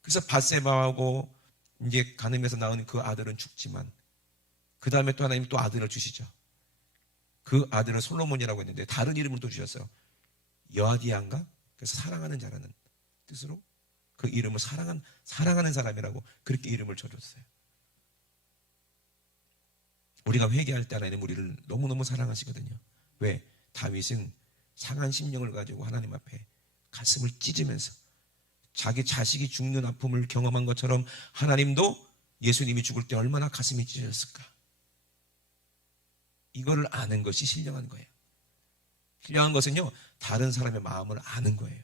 그래서 밧세바하고 이제 간음에서 낳은 그 아들은 죽지만 그 다음에 또 하나님이 또 아들을 주시죠. 그 아들은 솔로몬이라고 했는데 다른 이름을 또 주셨어요. 여아디아인가? 그래서 사랑하는 자라는 뜻으로 그 이름을 사랑하는 사람이라고 그렇게 이름을 줘줬어요. 우리가 회개할 때 하나님 우리를 너무너무 사랑하시거든요. 왜? 다윗은 상한 심령을 가지고 하나님 앞에 가슴을 찢으면서 자기 자식이 죽는 아픔을 경험한 것처럼 하나님도 예수님이 죽을 때 얼마나 가슴이 찢어졌을까? 이거를 아는 것이 신령한 거예요. 신령한 것은요, 다른 사람의 마음을 아는 거예요.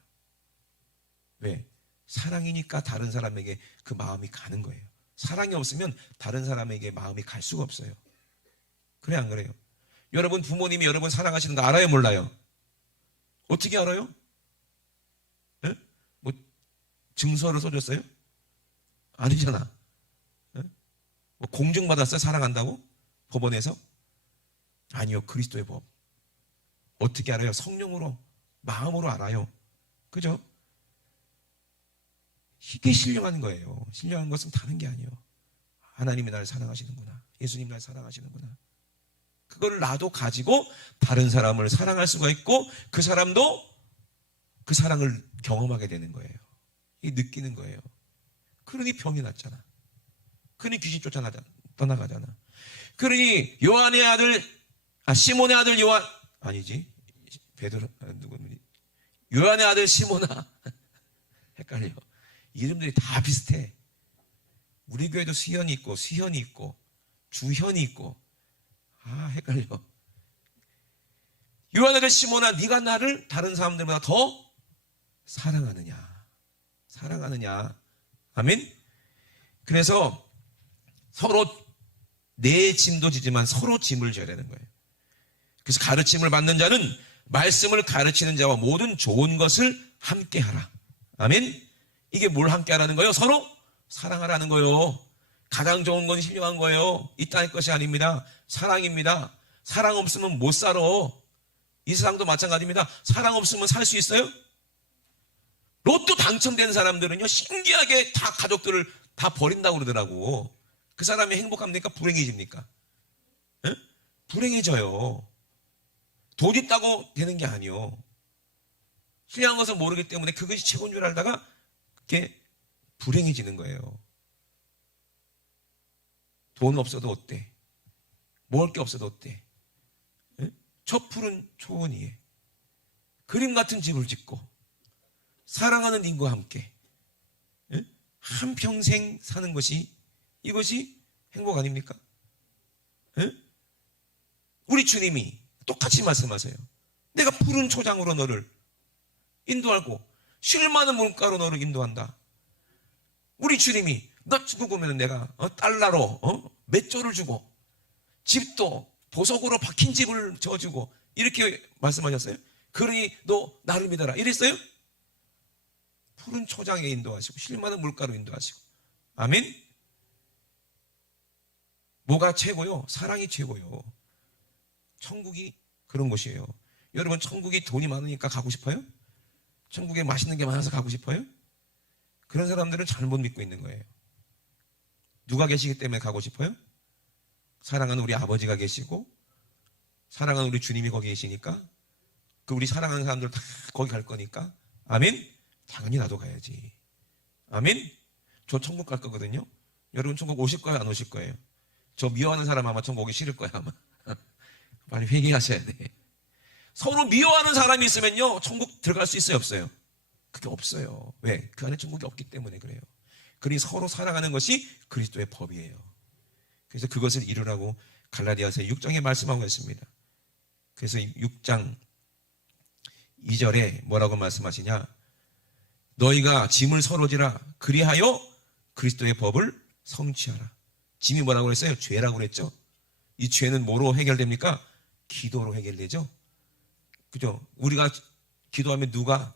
왜? 사랑이니까 다른 사람에게 그 마음이 가는 거예요. 사랑이 없으면 다른 사람에게 마음이 갈 수가 없어요. 그래, 안 그래요? 여러분 부모님이 여러분 사랑하시는 거 알아요, 몰라요? 어떻게 알아요? 예? 뭐 증서를 써줬어요? 아니잖아. 예? 뭐 공증받았어요? 사랑한다고? 법원에서? 아니요, 그리스도의 법. 어떻게 알아요? 성령으로, 마음으로 알아요. 그죠? 이게 신령한 거예요. 신령한 것은 다른 게 아니에요. 하나님이 나를 사랑하시는구나. 예수님 나를 사랑하시는구나. 그걸 나도 가지고 다른 사람을 사랑할 수가 있고 그 사람도 그 사랑을 경험하게 되는 거예요. 이 느끼는 거예요. 그러니 병이 났잖아. 그러니 귀신 떠나가잖아. 그러니 요한의 아들, 시몬의 아들 요한, 아니지. 베드로, 누구니? 요한의 아들 시몬아. 헷갈려. 이름들이 다 비슷해. 우리 교회도 수현이 있고, 수현이 있고, 주현이 있고, 헷갈려. 요한의 아들 시몬아, 네가 나를 다른 사람들보다 더 사랑하느냐? 사랑하느냐? 아멘? 그래서 서로 내 짐도 지지만 서로 짐을 져야 되는 거예요. 그래서 가르침을 받는 자는 말씀을 가르치는 자와 모든 좋은 것을 함께 하라. 아멘? 이게 뭘 함께 하라는 거예요? 서로 사랑하라는 거예요. 가장 좋은 건 신령한 거예요. 이 땅의 것이 아닙니다. 사랑입니다. 사랑 없으면 못 살아. 이 세상도 마찬가지입니다. 사랑 없으면 살 수 있어요? 로또 당첨된 사람들은요, 신기하게 다 가족들을 다 버린다고 그러더라고. 그 사람이 행복합니까? 불행해집니까? 에? 불행해져요. 돈 있다고 되는 게 아니요. 신령한 것을 모르기 때문에 그것이 최고인 줄 알다가 그게 불행해지는 거예요. 돈 없어도 어때? 먹을 게 없어도 어때? 에? 저 푸른 초원 위에 그림 같은 집을 짓고 사랑하는 인과 함께 한평생 사는 것이, 이것이 행복 아닙니까? 우리 주님이 똑같이 말씀하세요. 내가 푸른 초장으로 너를 인도하고 쉴 많은 물가로 너를 인도한다. 우리 주님이 너 죽으면 내가 달러로 몇 조를 주고 집도 보석으로 박힌 집을 져주고 이렇게 말씀하셨어요. 그러니 너 나를 믿어라 이랬어요. 푸른 초장에 인도하시고 쉴 많은 물가로 인도하시고. 아멘. 뭐가 최고요? 사랑이 최고요. 천국이 그런 곳이에요. 여러분 천국이 돈이 많으니까 가고 싶어요? 천국에 맛있는 게 많아서 가고 싶어요? 그런 사람들은 잘못 믿고 있는 거예요. 누가 계시기 때문에 가고 싶어요? 사랑하는 우리 아버지가 계시고 사랑하는 우리 주님이 거기 계시니까, 그 우리 사랑하는 사람들 다 거기 갈 거니까. 아멘. 당연히 나도 가야지. 아멘. 저 천국 갈 거거든요. 여러분 천국 오실 거예요, 안 오실 거예요? 저 미워하는 사람 아마 천국 오기 싫을 거야 아마. 빨리 회개하셔야 돼. 서로 미워하는 사람이 있으면요 천국 들어갈 수 있어요, 없어요? 그게 없어요. 왜? 그 안에 천국이 없기 때문에 그래요. 그러니 서로 사랑하는 것이 그리스도의 법이에요. 그래서 그것을 이루라고 갈라디아서 6장에 말씀하고 있습니다. 그래서 6장 2절에 뭐라고 말씀하시냐? 너희가 짐을 서로 지라 그리하여 그리스도의 법을 성취하라. 짐이 뭐라고 그랬어요? 죄라고 그랬죠. 이 죄는 뭐로 해결됩니까? 기도로 해결되죠. 그죠? 우리가 기도하면 누가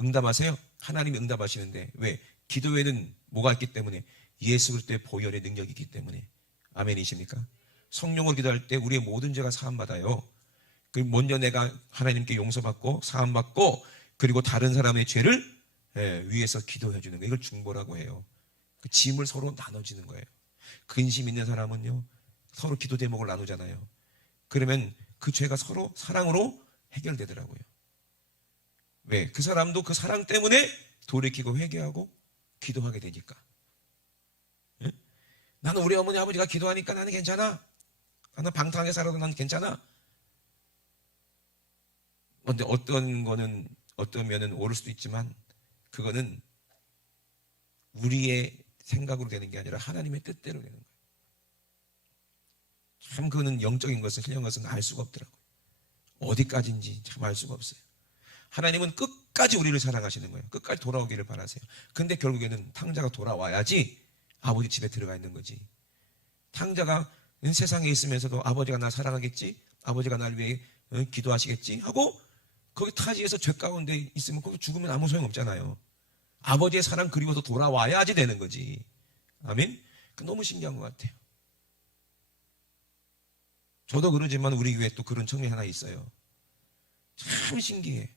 응답하세요? 하나님이 응답하시는데, 왜? 기도에는 뭐가 있기 때문에? 예수 그리스도의 보혈의 능력이 있기 때문에. 아멘이십니까? 성령으로 기도할 때 우리의 모든 죄가 사함받아요. 그리고 먼저 내가 하나님께 용서받고 사함받고 그리고 다른 사람의 죄를 위해서 기도해 주는 거예요. 이걸 중보라고 해요. 그 짐을 서로 나눠지는 거예요. 근심 있는 사람은요 서로 기도 제목을 나누잖아요. 그러면 그 죄가 서로 사랑으로 해결되더라고요. 왜? 그 사람도 그 사랑 때문에 돌이키고 회개하고 기도하게 되니까. 예? 나는 우리 어머니 아버지가 기도하니까 나는 괜찮아. 나는 방탕하게 살아도 나는 괜찮아. 그런데 어떤 면은 옳을 수도 있지만 그거는 우리의 생각으로 되는 게 아니라 하나님의 뜻대로 되는 거예요. 참 그거는 영적인 것은 신령한 것은 알 수가 없더라고요. 어디까지인지 참 알 수가 없어요. 하나님은 끝까지 우리를 사랑하시는 거예요. 끝까지 돌아오기를 바라세요. 근데 결국에는 탕자가 돌아와야지 아버지 집에 들어가 있는 거지. 탕자가 세상에 있으면서도 아버지가 나 사랑하겠지, 아버지가 날 위해 기도하시겠지 하고 거기 타지에서 죄 가운데 있으면 거기 죽으면 아무 소용 없잖아요. 아버지의 사랑 그리워서 돌아와야지 되는 거지. 아멘. 너무 신기한 것 같아요. 저도 그러지만 우리 교회에 또 그런 청년이 하나 있어요. 참 신기해.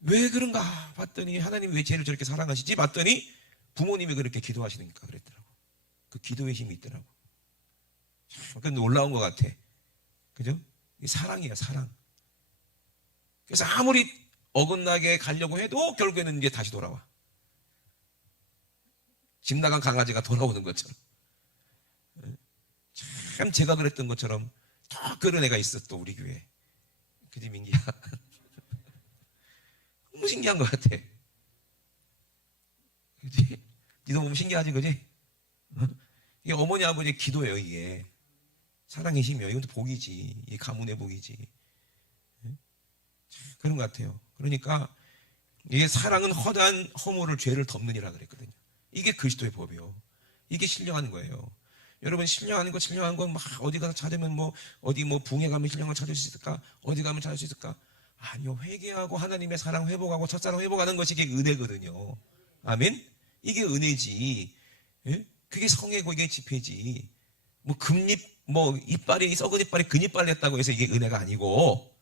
왜 그런가 봤더니 하나님이 왜 쟤를 저렇게 사랑하시지 봤더니 부모님이 그렇게 기도하시니까 그랬더라고. 그 기도의 힘이 있더라고. 참 놀라운 것 같아. 그죠? 사랑이야, 사랑. 그래서 아무리 어긋나게 가려고 해도 결국에는 이제 다시 돌아와. 집 나간 강아지가 돌아오는 것처럼. 참 제가 그랬던 것처럼 더 그런 애가 있어 또 우리 교회에. 그지 민기야? 너무 신기한 것 같아. 그지? 니도 너무 신기하지 그지? 이게 어머니 아버지의 기도예요 이게. 사랑의 힘이요. 이것도 복이지. 이 가문의 복이지. 그런 것 같아요. 그러니까 이게 사랑은 허다한 허물을 죄를 덮느니라 그랬거든요. 이게 그리스도의 법이요. 이게 신령한 거예요. 여러분 신령한 건 막 어디 가서 찾으면 뭐 어디 뭐 붕에 가면 신령을 찾을 수 있을까? 어디 가면 찾을 수 있을까? 아니요. 회개하고 하나님의 사랑 회복하고 첫사랑 회복하는 것이 이게 은혜거든요. 아멘? 이게 은혜지. 예? 그게 성회고 이게 집회지. 뭐 금잎 뭐 이빨이 썩은 이빨이 근이빨 냈다고 해서 이게 은혜가 아니고,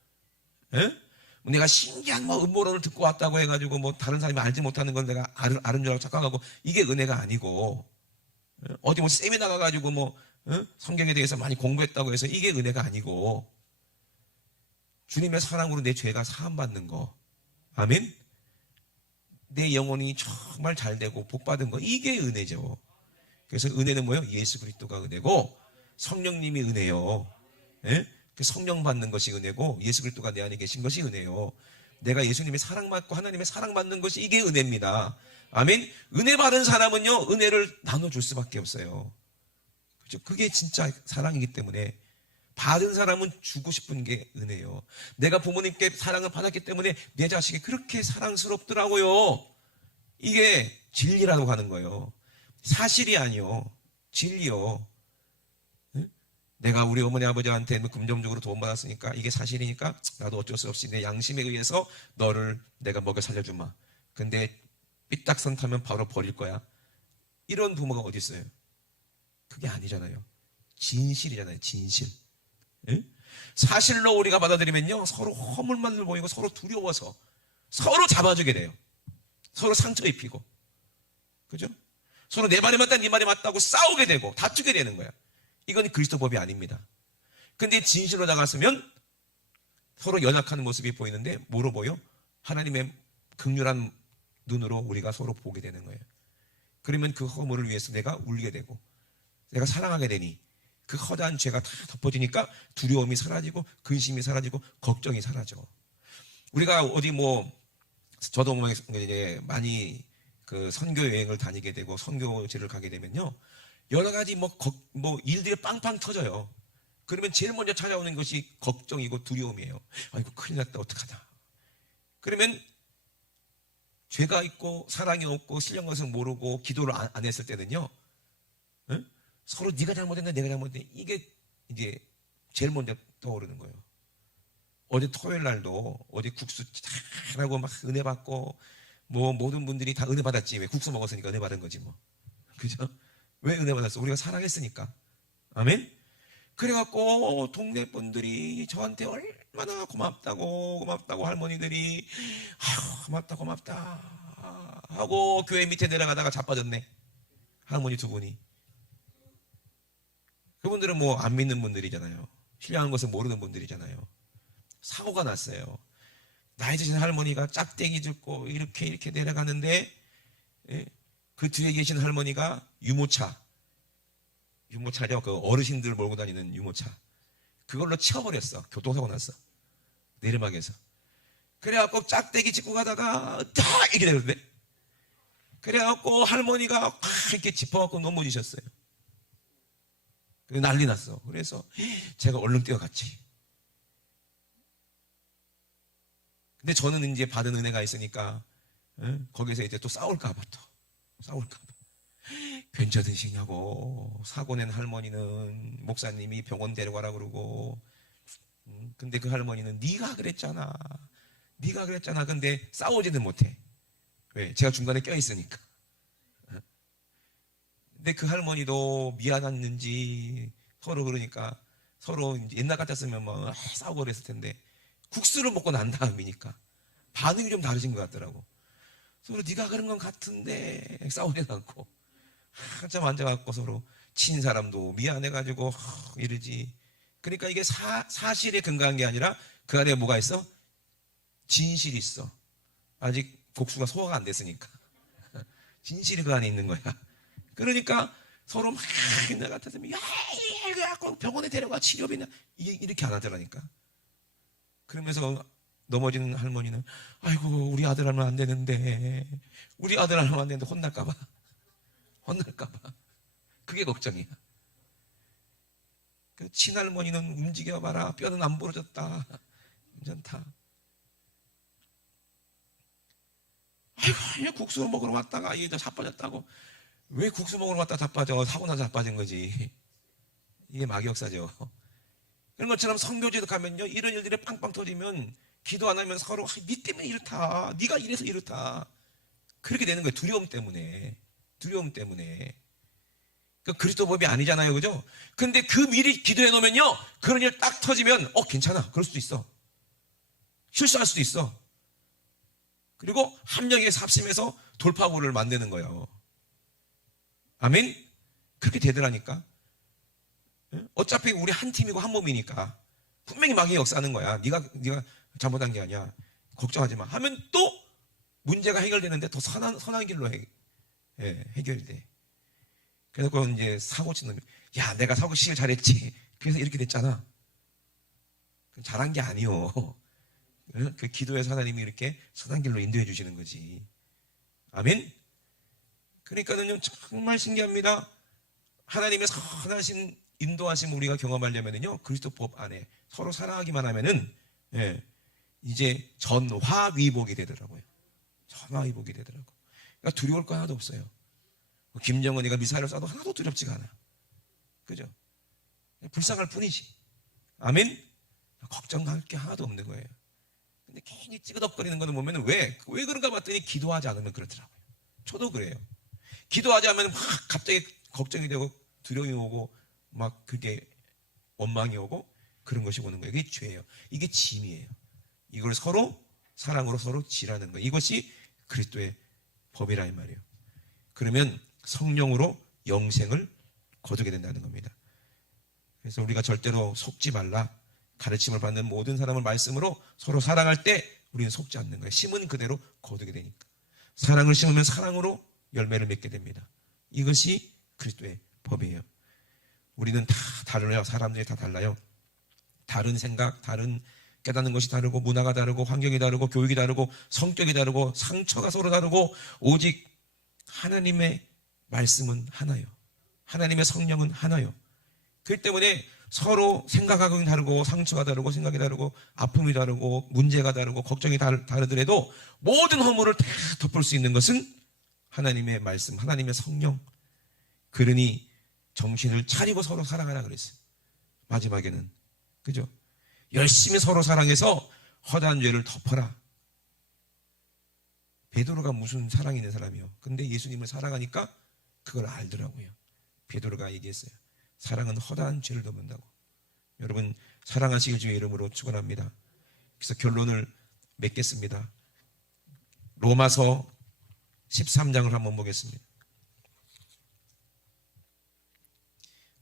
예? 내가 신기한 뭐 음모론을 듣고 왔다고 해가지고 뭐 다른 사람이 알지 못하는 건 내가 아는 줄 알고 착각하고 이게 은혜가 아니고, 어디 뭐 세미나 가가지고 뭐 성경에 대해서 많이 공부했다고 해서 이게 은혜가 아니고 주님의 사랑으로 내 죄가 사함받는 거, 아멘? 내 영혼이 정말 잘 되고 복받은 거, 이게 은혜죠. 그래서 은혜는 뭐예요? 예수 그리스도가 은혜고 성령님이 은혜요. 예? 성령 받는 것이 은혜고 예수 그리스도가 내 안에 계신 것이 은혜요. 내가 예수님의 사랑받고 하나님의 사랑받는 것이 이게 은혜입니다. 아멘. 은혜 받은 사람은요 은혜를 나눠줄 수밖에 없어요. 그렇죠? 그게 진짜 사랑이기 때문에 받은 사람은 주고 싶은 게 은혜요. 내가 부모님께 사랑을 받았기 때문에 내 자식이 그렇게 사랑스럽더라고요. 이게 진리라고 하는 거예요. 사실이 아니요, 진리요. 내가 우리 어머니 아버지한테 금전적으로 도움받았으니까 이게 사실이니까 나도 어쩔 수 없이 내 양심에 의해서 너를 내가 먹여 살려주마. 근데 삐딱선 타면 바로 버릴 거야. 이런 부모가 어디 있어요? 그게 아니잖아요. 진실이잖아요. 진실. 예? 사실로 우리가 받아들이면요 서로 허물만 보이고 서로 두려워서 서로 잡아주게 돼요. 서로 상처 입히고, 그죠? 서로 내 말이 맞다 네 말이 맞다고 싸우게 되고 다투게 되는 거야. 이건 그리스도 법이 아닙니다. 근데 진실로 나갔으면 서로 연약한 모습이 보이는데 뭐로 보여? 하나님의 극률한 눈으로 우리가 서로 보게 되는 거예요. 그러면 그 허물을 위해서 내가 울게 되고 내가 사랑하게 되니 그 허다한 죄가 다 덮어지니까 두려움이 사라지고 근심이 사라지고 걱정이 사라져. 우리가 어디 뭐 저도 뭐 이제 많이 그 선교 여행을 다니게 되고 선교지를 가게 되면요 여러 가지 뭐 일들이 빵빵 터져요. 그러면 제일 먼저 찾아오는 것이 걱정이고 두려움이에요. 아이고 큰일 났다 어떡하나. 그러면 죄가 있고 사랑이 없고 신령 것을 모르고 기도를 안 했을 때는요 서로 네가 잘못했나 내가 잘못했나 이게 이제 제일 먼저 떠오르는 거예요. 어제 토요일 날도 어제 국수 잘하고 막 은혜 받고 뭐 모든 분들이 다 은혜 받았지. 왜? 국수 먹었으니까 은혜 받은 거지 뭐. 그죠? 왜 은혜 받았어? 우리가 사랑했으니까. 아멘? 그래갖고 동네 분들이 저한테 얼마나 고맙다고 할머니들이 아유 고맙다 하고 교회 밑에 내려가다가 자빠졌네. 할머니 두 분이. 그분들은 뭐 안 믿는 분들이잖아요. 신령한 것을 모르는 분들이잖아요. 사고가 났어요. 나이 드신 할머니가 짝대기 짚고 이렇게 내려가는데 그 뒤에 계신 할머니가 유모차죠. 그 어르신들 몰고 다니는 유모차. 그걸로 치워버렸어. 교통사고 났어. 내리막에서. 그래갖고 짝대기 짚고 가다가 딱 이렇게 되는데 그래갖고 할머니가 막 이렇게 짚어갖고 넘어지셨어요. 난리 났어. 그래서 제가 얼른 뛰어갔지. 근데 저는 이제 받은 은혜가 있으니까 거기서 이제 또 싸울까봐 괜찮으시냐고. 사고 낸 할머니는 목사님이 병원 데려가라 그러고, 근데 그 할머니는 네가 그랬잖아. 근데 싸우지는 못해. 왜? 제가 중간에 껴있으니까. 근데 그 할머니도 미안했는지 서로 그러니까 서로 이제 옛날 같았으면 막 싸우고 그랬을 텐데 국수를 먹고 난 다음이니까 반응이 좀 다르신 것 같더라고. 서로 네가 그런 건 같은데 싸우진 않고 한참 앉아갖고 서로 친 사람도 미안해가지고 이러지. 그러니까 이게 사실에 근거한 게 아니라 그 안에 뭐가 있어? 진실이 있어. 아직 복수가 소화가 안 됐으니까 진실이 그 안에 있는 거야. 그러니까 서로 막 옛날 같았으면 야 이거 병원에 데려가 치료비나 이렇게 안 하더라니까. 그러면서 넘어지는 할머니는 아이고 우리 아들 하면 안 되는데 혼날까봐 그게 걱정이야. 그 친할머니는 움직여봐라 뼈는 안 부러졌다 괜찮다. 아이고 국수 먹으러 왔다가 이게 자빠졌다고. 왜 국수 먹으러 왔다 자빠져? 사고 나서 자빠진 거지. 이게 마귀역사죠. 그런 것처럼 성교제도 가면요 이런 일들이 빵빵 터지면 기도 안 하면 서로 네 때문에 이렇다, 네가 이래서 이렇다 그렇게 되는 거예요. 두려움 때문에. 그러니까 그리스도 법이 아니잖아요, 그죠? 근데 그 미리 기도해 놓으면요 그런 일 딱 터지면 괜찮아, 그럴 수도 있어, 실수할 수도 있어. 그리고 합력에서 합심해서 돌파구를 만드는 거예요. 아멘? 그렇게 되더라니까. 어차피 우리 한 팀이고 한 몸이니까 분명히 마귀의 역사하는 거야. 네가 잘못한 게 아니야, 걱정하지 마 하면 또 문제가 해결되는데 더 선한 길로 해결이 돼. 그래서 이제 사고 치는 놈이 야 내가 사고 치길 잘했지 그래서 이렇게 됐잖아. 잘한 게 아니요. 그 기도에서 하나님이 이렇게 선한 길로 인도해 주시는 거지. 아멘. 그러니까는요 정말 신기합니다. 하나님의 선하신 인도하심 우리가 경험하려면은요 그리스도법 안에 서로 사랑하기만 하면은 이제 전화위복이 되더라고요. 전화위복이 되더라고. 그러니까 두려울 거 하나도 없어요. 김정은이가 미사일을 쏴도 하나도 두렵지가 않아. 그죠? 불쌍할 뿐이지. 아멘. 걱정할 게 하나도 없는 거예요. 근데 괜히 찌그덕거리는 거는 보면 왜 그런가 봤더니 기도하지 않으면 그렇더라고요. 저도 그래요. 기도하지 않으면 막 갑자기 걱정이 되고 두려움이 오고 막 그게 원망이 오고 그런 것이 오는 거예요. 이게 죄예요. 이게 짐이에요. 이걸 서로 사랑으로 서로 지라는 거예요. 이것이 그리스도의 법이라 이 말이에요. 그러면 성령으로 영생을 거두게 된다는 겁니다. 그래서 우리가 절대로 속지 말라. 가르침을 받는 모든 사람을 말씀으로 서로 사랑할 때 우리는 속지 않는 거예요. 심은 그대로 거두게 되니까. 사랑을 심으면 사랑으로 열매를 맺게 됩니다. 이것이 그리스도의 법이에요. 우리는 다 다르요. 사람들이 다 달라요. 다른 생각, 다른 깨닫는 것이 다르고 문화가 다르고 환경이 다르고 교육이 다르고 성격이 다르고 상처가 서로 다르고 오직 하나님의 말씀은 하나요. 하나님의 성령은 하나요. 그렇기 때문에 서로 생각하고 다르고 상처가 다르고 생각이 다르고 아픔이 다르고 문제가 다르고 걱정이 다르더라도 모든 허물을 다 덮을 수 있는 것은 하나님의 말씀, 하나님의 성령. 그러니 정신을 차리고 서로 사랑하라 그랬어요. 마지막에는. 그죠? 열심히 서로 사랑해서 허다한 죄를 덮어라. 베드로가 무슨 사랑 있는 사람이요. 근데 예수님을 사랑하니까 그걸 알더라고요. 베드로가 얘기했어요. 사랑은 허다한 죄를 덮는다고. 여러분 사랑하시길 주의 이름으로 축원합니다. 그래서 결론을 맺겠습니다. 로마서 13장을 한번 보겠습니다.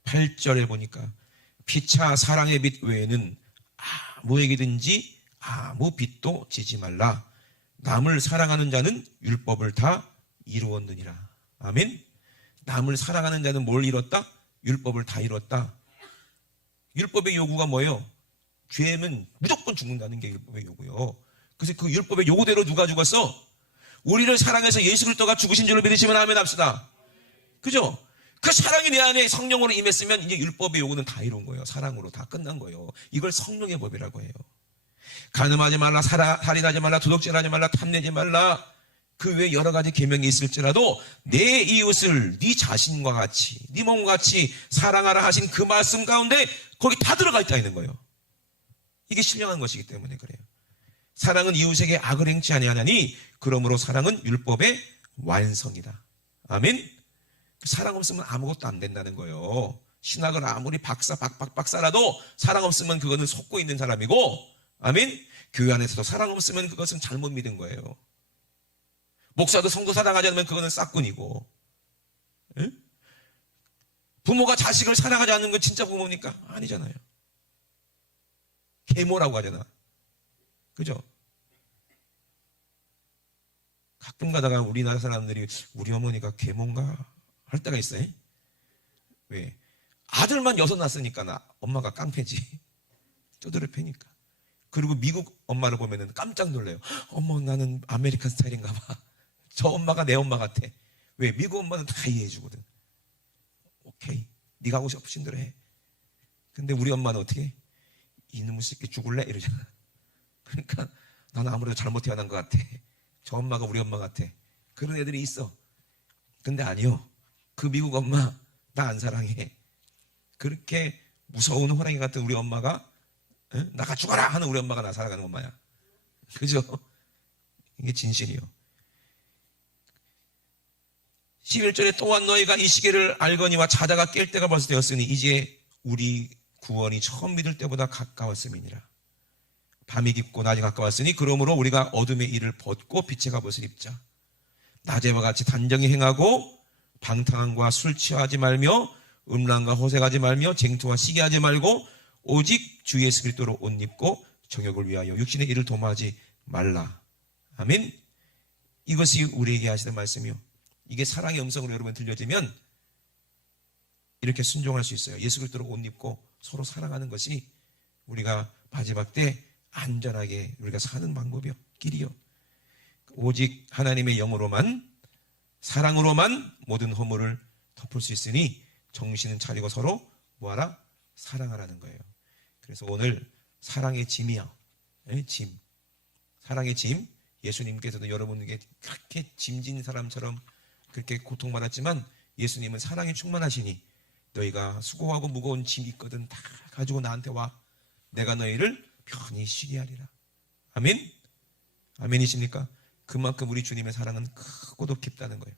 8절에 보니까 피차 사랑의 빛 외에는 아무에게든지 아무 빚도 지지 말라. 남을 사랑하는 자는 율법을 다 이루었느니라. 아멘. 남을 사랑하는 자는 뭘 이뤘다? 율법을 다 이뤘다. 율법의 요구가 뭐예요? 죄는 무조건 죽는다는 게 율법의 요구요. 그래서 그 율법의 요구대로 누가 죽었어? 우리를 사랑해서 예수 그리스도가 죽으신 줄로 믿으시면 아멘 합시다. 그죠? 그 사랑이 내 안에 성령으로 임했으면 이제 율법의 요구는 다 이룬 거예요. 사랑으로 다 끝난 거예요. 이걸 성령의 법이라고 해요. 간음하지 말라, 살인하지 말라, 도둑질하지 말라, 탐내지 말라, 그 외에 여러 가지 계명이 있을지라도 내 이웃을 네 자신과 같이, 네 몸과 같이 사랑하라 하신 그 말씀 가운데 거기 다 들어가 있다 있는 거예요. 이게 신령한 것이기 때문에 그래요. 사랑은 이웃에게 악을 행치 아니하나니 그러므로 사랑은 율법의 완성이다. 아멘. 사랑 없으면 아무것도 안 된다는 거예요. 신학을 아무리 박사라도 사랑 없으면 그거는 속고 있는 사람이고, 아멘. 교회 안에서도 사랑 없으면 그것은 잘못 믿은 거예요. 목사도 성도 사랑하지 않으면 그거는 싹군이고, 응? 부모가 자식을 사랑하지 않는 건 진짜 부모입니까? 아니잖아요. 계모라고 하잖아. 그죠? 가끔 가다가 우리나라 사람들이 우리 어머니가 계모인가 할 때가 있어요. 왜? 아들만 6 낳았으니까 엄마가 깡패지. 쪼들을 패니까. 그리고 미국 엄마를 보면은 깜짝 놀래요. 어머, 나는 아메리칸 스타일인가 봐. 저 엄마가 내 엄마 같아. 왜? 미국 엄마는 다 이해해 주거든. 오케이, 네가 하고 싶으신 대로 해. 근데 우리 엄마는 어떻게 해? 이놈의 새끼 죽을래? 이러잖아. 그러니까 나는 아무래도 잘못 태어난 것 같아. 저 엄마가 우리 엄마 같아. 그런 애들이 있어. 근데 아니요, 그 미국 엄마 나 안 사랑해. 그렇게 무서운 호랑이 같은 우리 엄마가, 나가 죽어라 하는 우리 엄마가 나 사랑하는 엄마야. 그죠? 이게 진실이요. 11절에 또한 너희가 이 시기를 알거니와 자다가 깰 때가 벌써 되었으니 이제 우리 구원이 처음 믿을 때보다 가까웠음이니라. 밤이 깊고 낮이 가까웠으니 그러므로 우리가 어둠의 일을 벗고 빛의 갑옷을 입자. 낮에와 같이 단정히 행하고 방탕함과 술 취하지 말며 음란과 호색하지 말며 쟁투와 시기하지 말고 오직 주 예수 그리스도로 옷 입고 정욕을 위하여 육신의 일을 도모하지 말라. 아멘. 이것이 우리에게 하시는 말씀이요. 이게 사랑의 음성으로 여러분 들려지면 이렇게 순종할 수 있어요. 예수 그리스도로 옷 입고 서로 사랑하는 것이 우리가 마지막 때 안전하게 우리가 사는 방법이요, 길이요. 오직 하나님의 영으로만, 사랑으로만 모든 허물을 덮을 수 있으니 정신은 차리고 서로 뭐하라? 사랑하라는 거예요. 그래서 오늘 사랑의 짐이야. 짐. 사랑의 짐. 예수님께서도 여러분에게 그렇게 짐진 사람처럼 그렇게 고통받았지만 예수님은 사랑에 충만하시니 너희가 수고하고 무거운 짐 있거든 다 가지고 나한테 와. 내가 너희를 편히 쉬게 하리라. 아멘? 아멘이십니까? 그만큼 우리 주님의 사랑은 크고도 깊다는 거예요.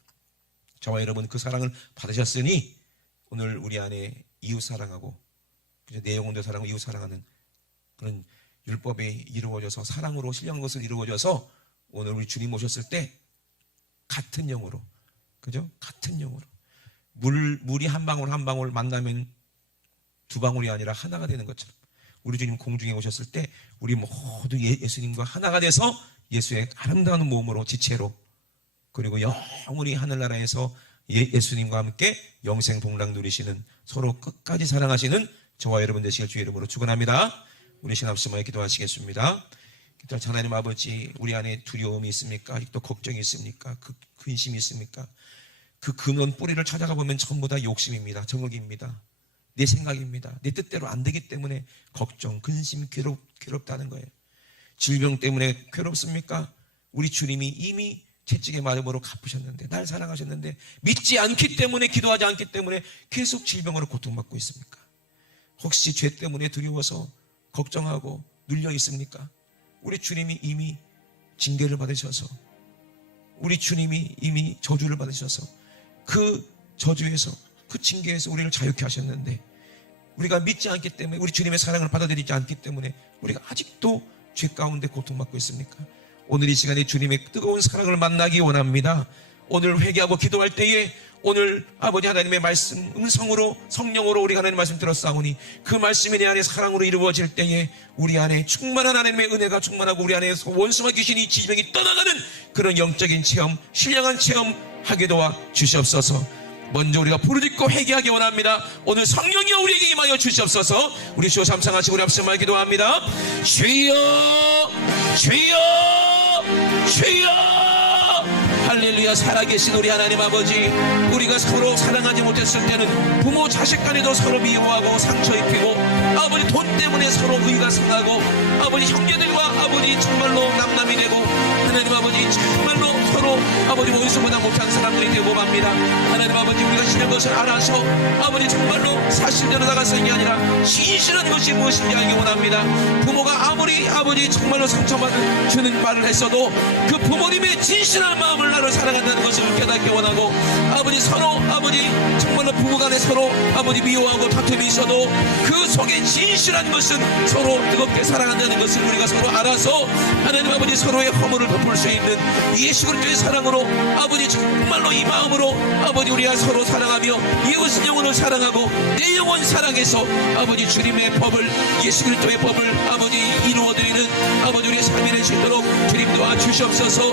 저와 여러분 그 사랑을 받으셨으니 오늘 우리 안에 이웃 사랑하고 내 영혼도 사랑하고 이웃 사랑하는 그런 율법이 이루어져서 사랑으로 신령한 것을 이루어져서 오늘 우리 주님 오셨을 때 같은 영으로, 그죠? 같은 영으로 물이 한 방울 한 방울 만나면 2방울이 아니라 하나가 되는 것처럼 우리 주님 공중에 오셨을 때 우리 모두 예수님과 하나가 돼서 예수의 아름다운 몸으로 지체로 그리고 영원히 하늘나라에서 예수님과 함께 영생 동락 누리시는 서로 끝까지 사랑하시는 저와 여러분 되시길 주의 이름으로 축원합니다. 우리 신합심하여 기도하시겠습니다. 하나님 아버지, 우리 안에 두려움이 있습니까? 아직도 걱정이 있습니까? 근심이 있습니까? 그 근원 뿌리를 찾아가 보면 전부 다 욕심입니다. 정욕입니다. 내 생각입니다. 내 뜻대로 안 되기 때문에 걱정, 근심, 괴롭다는 거예요. 질병 때문에 괴롭습니까? 우리 주님이 이미 채찍의 마름으로 갚으셨는데, 날 사랑하셨는데 믿지 않기 때문에, 기도하지 않기 때문에 계속 질병으로 고통받고 있습니까? 혹시 죄 때문에 두려워서 걱정하고 눌려 있습니까? 우리 주님이 이미 징계를 받으셔서, 우리 주님이 이미 저주를 받으셔서 그 저주에서, 그 징계에서 우리를 자유케 하셨는데 우리가 믿지 않기 때문에, 우리 주님의 사랑을 받아들이지 않기 때문에 우리가 아직도 죄 가운데 고통받고 있습니까? 오늘 이 시간에 주님의 뜨거운 사랑을 만나기 원합니다. 오늘 회개하고 기도할 때에 오늘 아버지 하나님의 말씀 음성으로, 성령으로 우리가 하나님의 말씀 들었사오니 그 말씀이 내 안에 사랑으로 이루어질 때에 우리 안에 충만한 하나님의 은혜가 충만하고 우리 안에서 원수와 귀신이 지병이 떠나가는 그런 영적인 체험, 신령한 체험 하게 도와 주시옵소서. 먼저 우리가 부르짖고 회개하기 원합니다. 오늘 성령이여 우리에게 임하여 주시옵소서. 우리 주여 삼상하시고 우리 앞서만 기도합니다. 주여, 주여, 주여, 할렐루야. 살아계신 우리 하나님 아버지, 우리가 서로 사랑하지 못했을 때는 부모 자식 간에도 서로 미워하고 상처 입히고, 아버지 돈 때문에 서로 의가 상하고, 아버지 형제들과 아버지 정말로 남남이 되고, 하나님 아버지 정말로 서로 아버지 원수보다 못한 사람들이 되고 맙니다. 하나님 아버지, 우리가 지는 것을 알아서 아버지 정말로 사실대로 나가서는 게 아니라 진실한 것이 무엇인지 알기 원합니다. 부모가 아무리 아버지 정말로 상처받는 주는 말을 했어도 그 부모님의 진실한 마음을 나를 사랑한다는 것을 깨닫기 원하고, 아버지 서로 아버지 정말로 부부간에 서로 아버지 미워하고 다툼이 있어도 그 속에 진실한 것은 서로 뜨겁게 사랑한다는 것을 우리가 서로 알아서 하나님 아버지 서로의 허물을 덮을 수 있는 예수 그리스도의 사랑으로 아버지 정말로 이 마음으로 아버지 우리가 서로 사랑하며 이웃 영혼을 사랑하고 내 영혼 사랑해서 아버지 주님의 법을, 예수 그리스도의 법을 아버지 이루어드리는 아버지 우리의 삶이 될 수 있도록 주님 도와주시옵소서.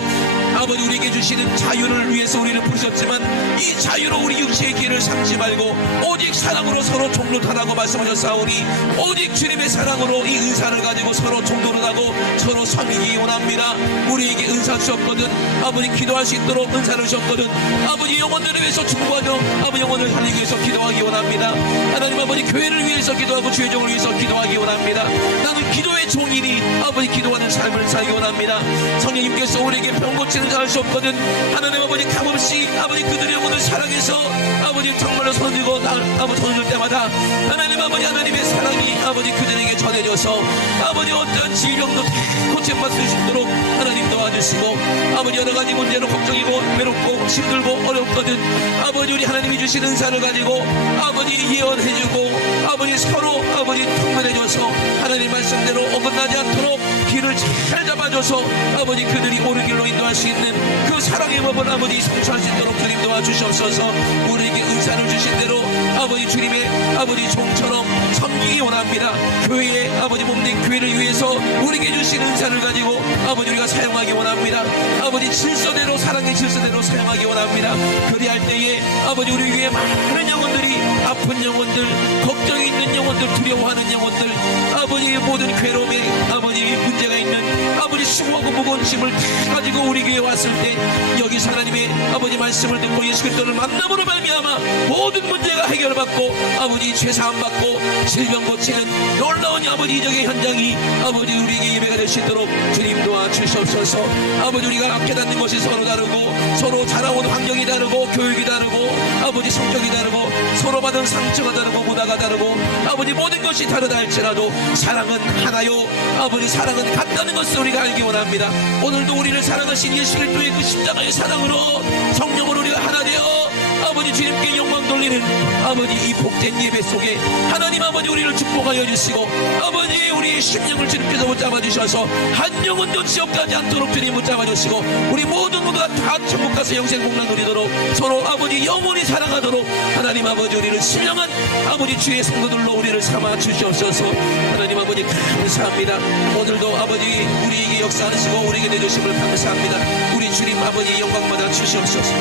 아버지 우리에게 주시는 자유를 위해서 우리를 부르셨지만 이 자유로 우리 육체의 길을 삼지 말고 오직 사랑으로 서로 종로타라고 말씀하셨사오니, 오직 주님의 사랑으로 이 은사를 가지고 서로 종로타고 서로 섬기기 원합니다. 우리에게 은사 주셨거든 아버지 기도할 수 있도록 은사를 주셨거든 아버지 영혼들을 위해서 축복하며 아버지 영혼을 살리기 위해서 기도하기 원합니다. 하나님 아버지 교회를 위해서 기도하고 주의 종을 위해서 기도하기 원합니다. 나는 기도의 종이니 아버지 기도하는 삶을 살기 원합니다. 성령님께서 우리에게 병 고치는 자를 주셨거든 하나님 아버지 값없이 아버지 그들의 영혼을 사랑해서 아버지 정말로 손 들고 아버지 손을 들 때마다 하나님 아버지 하나님의 사랑이 아버지 그들에게 전해져서 아버지 어떤 질병도 다 고침받을 수 있도록 하나님 도와주시고, 아버지 여러 가지 문제로 걱정이고 외롭고 힘들고 어렵거든 아버지 우리 하나님이 주신 은사를 가지고 아버지 예언해주고 아버지 서로 아버지 통변해줘서 하나님 말씀대로 어긋나지 않도록 길을 잘 잡아줘서 아버지 그들이 옳은 길로 인도할 수 있는 그 사랑의 법을 아버지 성취할 수 있도록 주님 도와주시옵소서. 우리에게 은사를 주신 대로 아버지 주님의 아버지 종처럼 섬기기 원합니다. 교회의 아버지 몸된 교회를 위해서 우리에게 주신 은사를 가지고 아버지 우리가 사용하기 원합니다. 아버지 질서대로 사랑의 질서대로 사용하기 원합니다. 그리할 때에 아버지 우리 위에 많은 영혼들이 아픈 영혼들, 걱정이 있는 영혼들, 두려워하는 영혼들, 아버지 모든 괴로움에 아버지 문제가 있는 아버지 수고하고 무거운 짐을 다 가지고 우리 교회에 왔을 때 여기서 하나님의 아버지 말씀을 듣고 예수 그리스도를 만남으로 말미암아 모든 문제가 해결받고 아버지 죄사함 받고 질병 고치는 놀라운 아버지 이적의 현장이 아버지 우리에게 예배가 될 수 있도록 주님 도와주시옵소서. 아버지 우리가 깨닫는 것이 서로 다르고 서로 자라온 환경이 다르고 교육이 다르고 아버지 성격이 다르고 서로 받은 상처가 다르고 문화가 다르고 아버지 모든 것이 다르다 할지라도 사랑은 하나요. 아버지 사랑은 같다는 것을 우리가 알기 원합니다. 오늘도 우리를 사랑하신 예수 그리스도의 그 십자가의 사랑으로 성령으로 우리가 하나 되어 아버지 주님께 영광 돌리는 아버지 이 복된 예배 속에 하나님 아버지 우리를 축복하여 주시고 아버지 우리의 심령을 주님께서 붙잡아 주셔서 한 영혼도 지옥 가지 않도록 주님 붙잡아 주시고 우리 모든 모두가 다 천국 가서 영생 복락 누리도록 서로 아버지 영원히 사랑하도록 하나님 아버지 우리를 신령한 아버지 주의 성도들로 우리를 삼아 주시옵소서. 하나님 아버지 감사합니다. 오늘도 아버지 우리에게 역사하시고 우리에게 내주심을 감사합니다. 우리 주님 아버지 영광 받아 주시옵소서.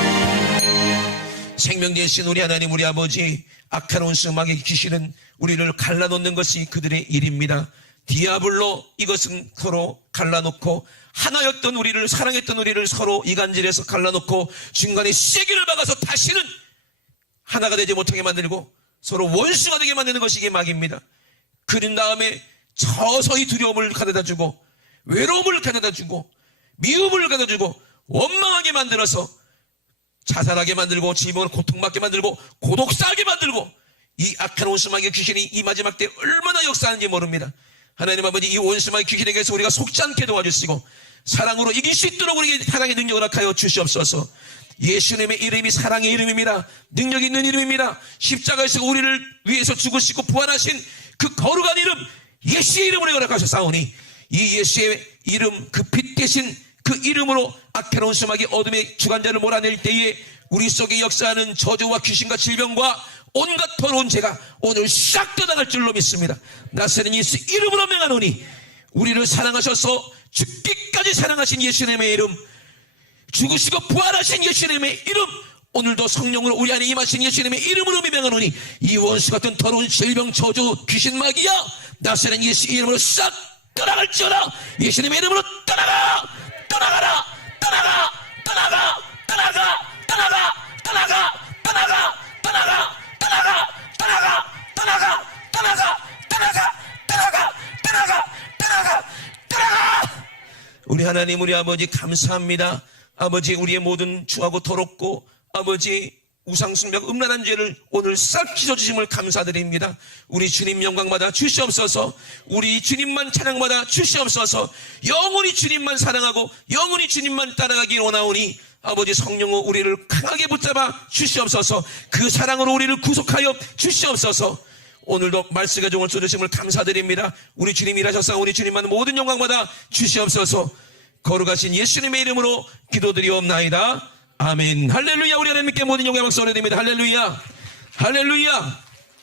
생명 되신 우리 하나님 우리 아버지, 악한 원수 마귀의 귀신은 우리를 갈라놓는 것이 그들의 일입니다. 디아블로 이것은 서로 갈라놓고 하나였던 우리를, 사랑했던 우리를 서로 이간질해서 갈라놓고 중간에 쐐기를 박아서 다시는 하나가 되지 못하게 만들고 서로 원수가 되게 만드는 것이 이게 마귀입니다. 그런 다음에 서서히 두려움을 가져다주고 외로움을 가져다주고 미움을 가져다주고 원망하게 만들어서 자살하게 만들고 질병을 고통받게 만들고 고독사하게 만들고 이 악한 원수마귀의 귀신이 이 마지막 때 얼마나 역사하는지 모릅니다. 하나님 아버지 이 원수마귀 귀신에게서 우리가 속지 않게 도와주시고 사랑으로 이길 수 있도록 우리에게 사랑의 능력을 허락하여 주시옵소서. 예수님의 이름이 사랑의 이름입니다. 능력 있는 이름입니다. 십자가에서 우리를 위해서 죽으시고 부활하신 그 거룩한 이름 예수의 이름으로 허락하셨사오니 이 예수의 이름 그 빛 대신 그 이름으로 악한 원수마귀 어둠의 주관자를 몰아낼 때에 우리 속에 역사하는 저주와 귀신과 질병과 온갖 더러운 죄가 오늘 싹 떠나갈 줄로 믿습니다. 나서는 예수 이름으로 명하노니 우리를 사랑하셔서 죽기까지 사랑하신 예수님의 이름, 죽으시고 부활하신 예수님의 이름, 오늘도 성령으로 우리 안에 임하신 예수님의 이름으로 명하노니 이 원수 같은 더러운 질병 저주 귀신 마귀야 나서는 예수 이름으로 싹 떠나갈지어다. 예수님의 이름으로 떠나가, 떠나가라, 떠나가, 떠나가, 떠나가. 우리 하나님, 우리 아버지 감사합니다. 아버지, 우리의 모든 추하고 더럽고 아버지 우상숭배하고 음란한 죄를 오늘 싹 씻어주심을 감사드립니다. 우리 주님 영광받아 주시옵소서. 우리 주님만 찬양받아 주시옵소서. 영원히 주님만 사랑하고 영원히 주님만 따라가기 원하오니 아버지 성령으로 우리를 강하게 붙잡아 주시옵소서. 그 사랑으로 우리를 구속하여 주시옵소서. 오늘도 말씀의 종을 쏟으심을 감사드립니다. 우리 주님 일하셨사 우리 주님만 모든 영광받아 주시옵소서. 거룩하신 예수님의 이름으로 기도드리옵나이다. 아멘. 할렐루야. 우리 하나님께 모든 영광을 쏘려드립니다. 할렐루야. 할렐루야.